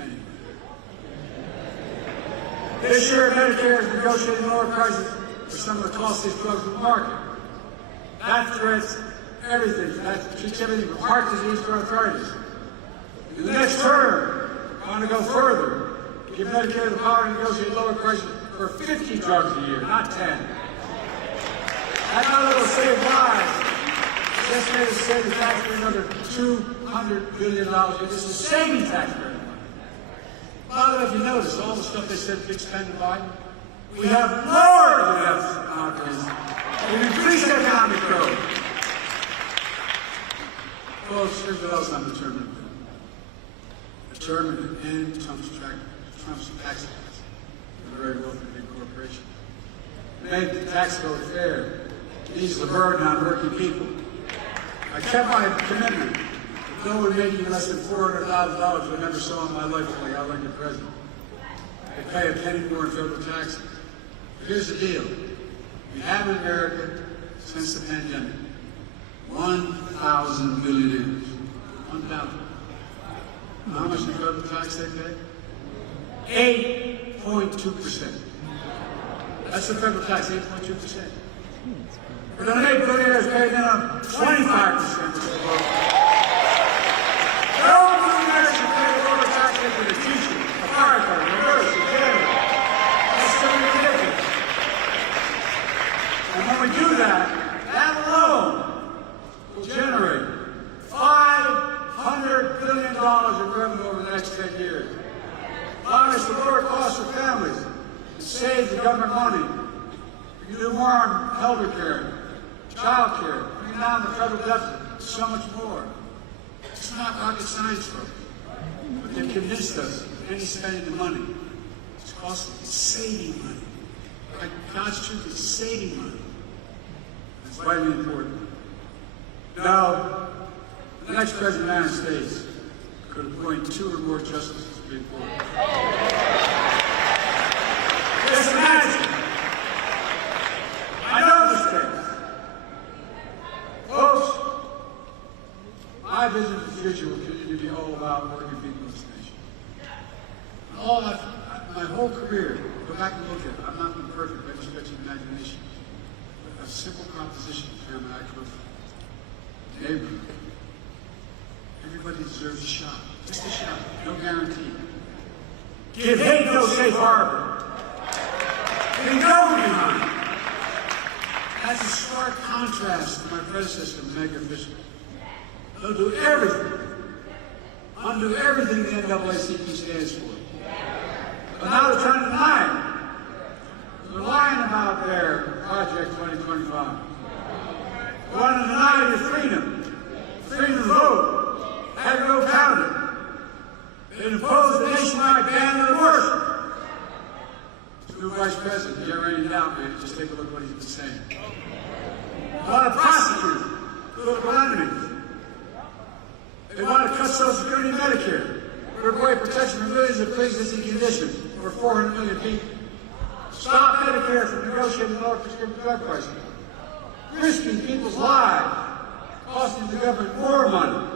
Anyway. This year, Medicare is negotiating lower prices for some of the costliest drugs in the market. That threats everything. That treats everything from heart disease to arthritis. In the next term, I want to go further. Give Medicare the power to negotiate lower prices for 50 drugs a year, not 10. That not only will save lives, it's estimated to save the taxpayer another $200 billion. This is saving taxpayer money. By the way, if you notice, all the stuff they said big spending Biden, we have lowered the deficit nowadays. We've increased economic growth. Folks, here's what else I'm determined to do. determined to end Trump's tax cuts for the very wealthy big corporation. Make the tax code fair, ease the burden on working people. I kept my commitment. No one making less than $400,000 I never saw in my life until I got elected president. They pay a penny more in federal taxes. But here's the deal. We have in America, since the pandemic, 1,000 millionaires. 1,000. How much in federal tax they pay? 8.2%. That's the federal tax, 8.2%. We're going to make billionaires pay now 25%. No billionaires should pay a lower tax rate than a teacher, a firefighter, a nurse, a janitor. That's simply ridiculous. And when we do that, that alone will generate $500 billion in revenue over the next 10 years. Allowing us to lower costs for families and save the government money. We can do more on elder care, child care, bring down the federal deficit, so much more. It's not rocket science, folks. But they've convinced us that any spending the money is costly. It's saving money. Like God's truth is saving money. It's vitally important. Now, the next president of the United States could appoint 2 or more justices to the Supreme Court. Just imagine. I know this case. Folks, my vision of the future will continue to be all about working people in this nation. All that, my whole career, go back and look at it. I'm not been perfect by any stretch of imagination. But a simple proposition, Chairman Ackroyd. Neighborhood. Everybody deserves a shot. Just a shot. No guarantee. Give hate no safe harbor. Leave no one behind. That's a stark contrast to my predecessor, mega officials. They'll do everything, undo everything the NAACP stands for. But now they're trying to deny it. They're lying about their Project 2025. They want to deny your freedom, freedom to vote, have your vote counted. They impose a nationwide ban on worship. New Vice President, you're any doubt, man. Just take a look at what he's been saying. They want to prosecute political enemies. They want to cut Social Security and Medicare. Rip away protection for millions of pre-existing conditions, over 400 million people. Stop Medicare from negotiating lower prescription drug prices. Risking people's lives, costing the government more money.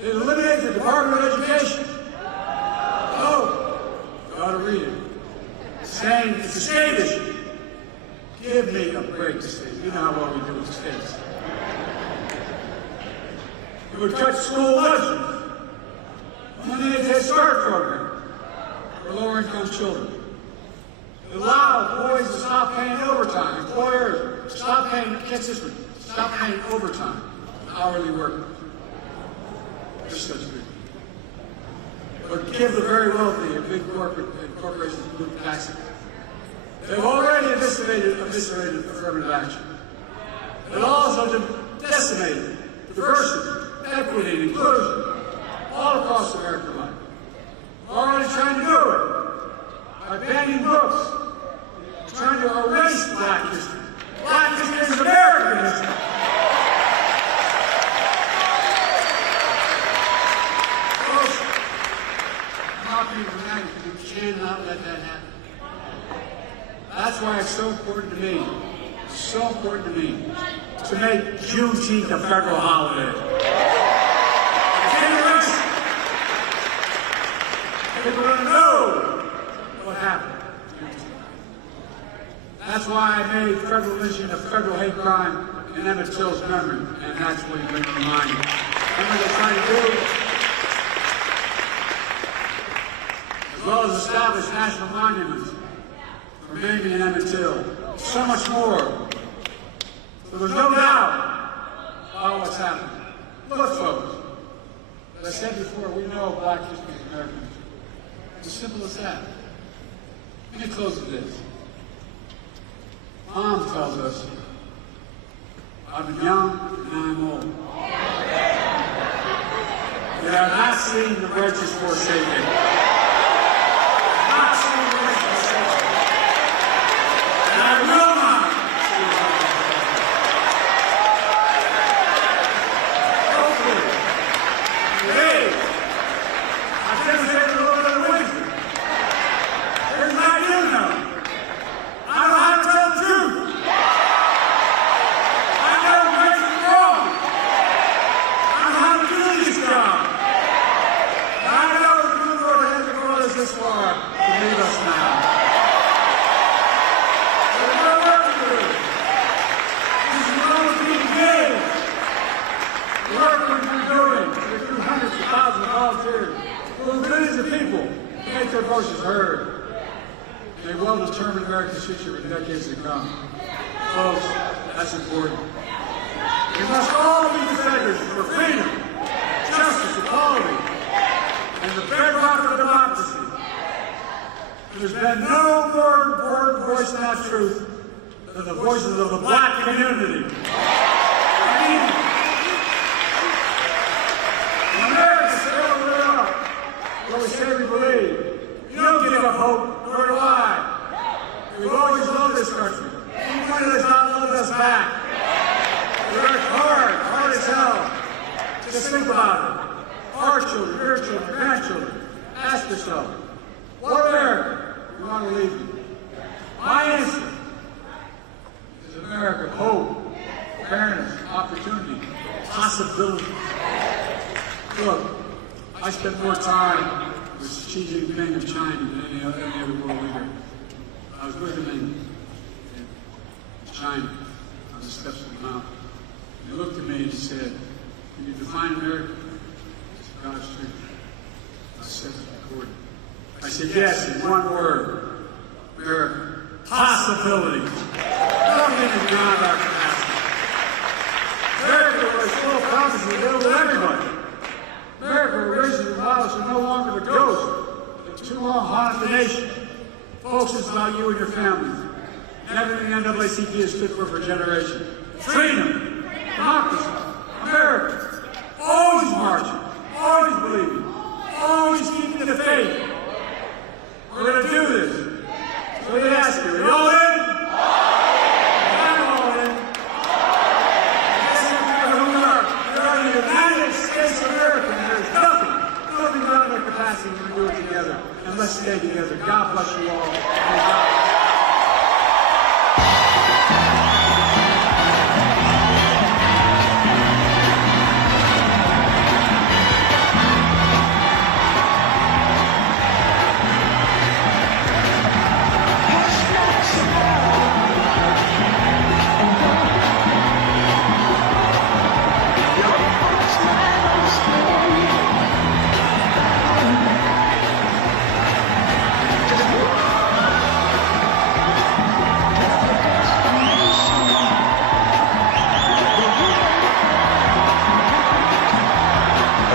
They eliminate the Department of Education. Oh, you ought to read it. Saying it's a state issue. Give me a break, state. You know how well we do with the states. It would cut school lunches, eliminate the Head Start program for lower-income children. It would allow boys to stop paying overtime. Employers stop paying. Catch this one. Stop paying overtime to hourly workers. They're such good. But give the very wealthy and big corporations good taxes. They've already eviscerated affirmative action. They've also decimated diversity, equity, and inclusion all across American life. We're already trying to do it by banning books, trying to erase Black history. Black history is American history. You cannot let that happen. That's why it's so important to me, to make Juneteenth a federal holiday. Can't erase it. People are going to know what happened. That's why I made federal lynching a federal hate crime in Emmett Till's memory, and that's what he brings to mind. And what they're trying to do, as well as establish national monuments for Mamie and Emmett Till. So much more. So there's no doubt about what's happening. Look, folks, as I said before, we know Black history is American history. It's as simple as that. Let me close with this. Mom tells us, I've been young and now I'm old. We are not seeing the righteous forsaken. Not seeing the righteous forsaken. And I will not see the righteous forsaken. Hopefully, today, I've demonstrated a little bit of wisdom. Here's what I do know. I know how to tell the truth. I know right from wrong. I know how to do this job. I know the good Lord hasn't brought us this far to leave us now. There's more work to do. This is only the beginning. The work we've been doing through hundreds of thousands of volunteers, through millions of people to make their voices heard. A well-determined American future for decades to come. Folks, that's important. We must all be defenders for freedom, justice, equality, and the bedrock of democracy. There's been no more important voice in that truth than the voices of the black community. When Americans say, "Oh, we're up," what we say we believe. You don't give up hope, nor do I. We've always loved this country. Anyone that has not loved us back. We worked hard as hell. Just think about it. Our children, your children, your grandchildren. Ask yourself, what America do you want to leave you? My answer is America of hope, fairness, opportunity, possibility. Look, I spent more time with Xi Jinping of China than any other world leader. I was with him in China on the steps of the mountain. He looked at me and he said, "Can you define America?" I said, "God's truth." I said, "Recorded." I said, "Yes, in one word, America. Possibility. Nothing is beyond our capacity. America was full of promises available to everybody. America, where races and violence are no longer the ghost that too long haunted the nation. Folks, it's about you and your families. And everything the NAACP has stood for generations. Freedom, democracy, America. Always marching, always believing, always keeping the faith. We're going to do this. So let me ask you, are you all in? I'm all in. Yes, who we are. We are the United States of America. And there's nothing beyond our capacity to do it together. And let's stay together. God bless you all.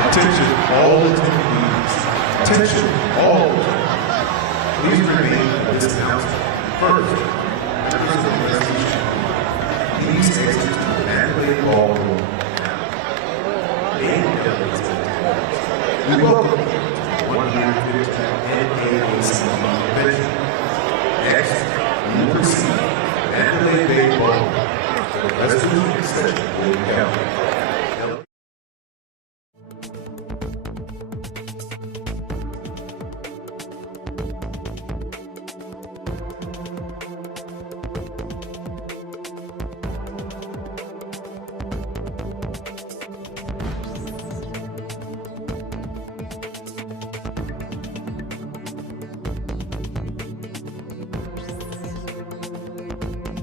Attention all attendees. Attention all. Please remain with this announcement. First, members of the resolution. Please exit to the Mandalay Ballroom now. We welcome you to the 150th NAACP Convention. Next, we will proceed to Mandalay Bay Ballroom. The resolution session will be held.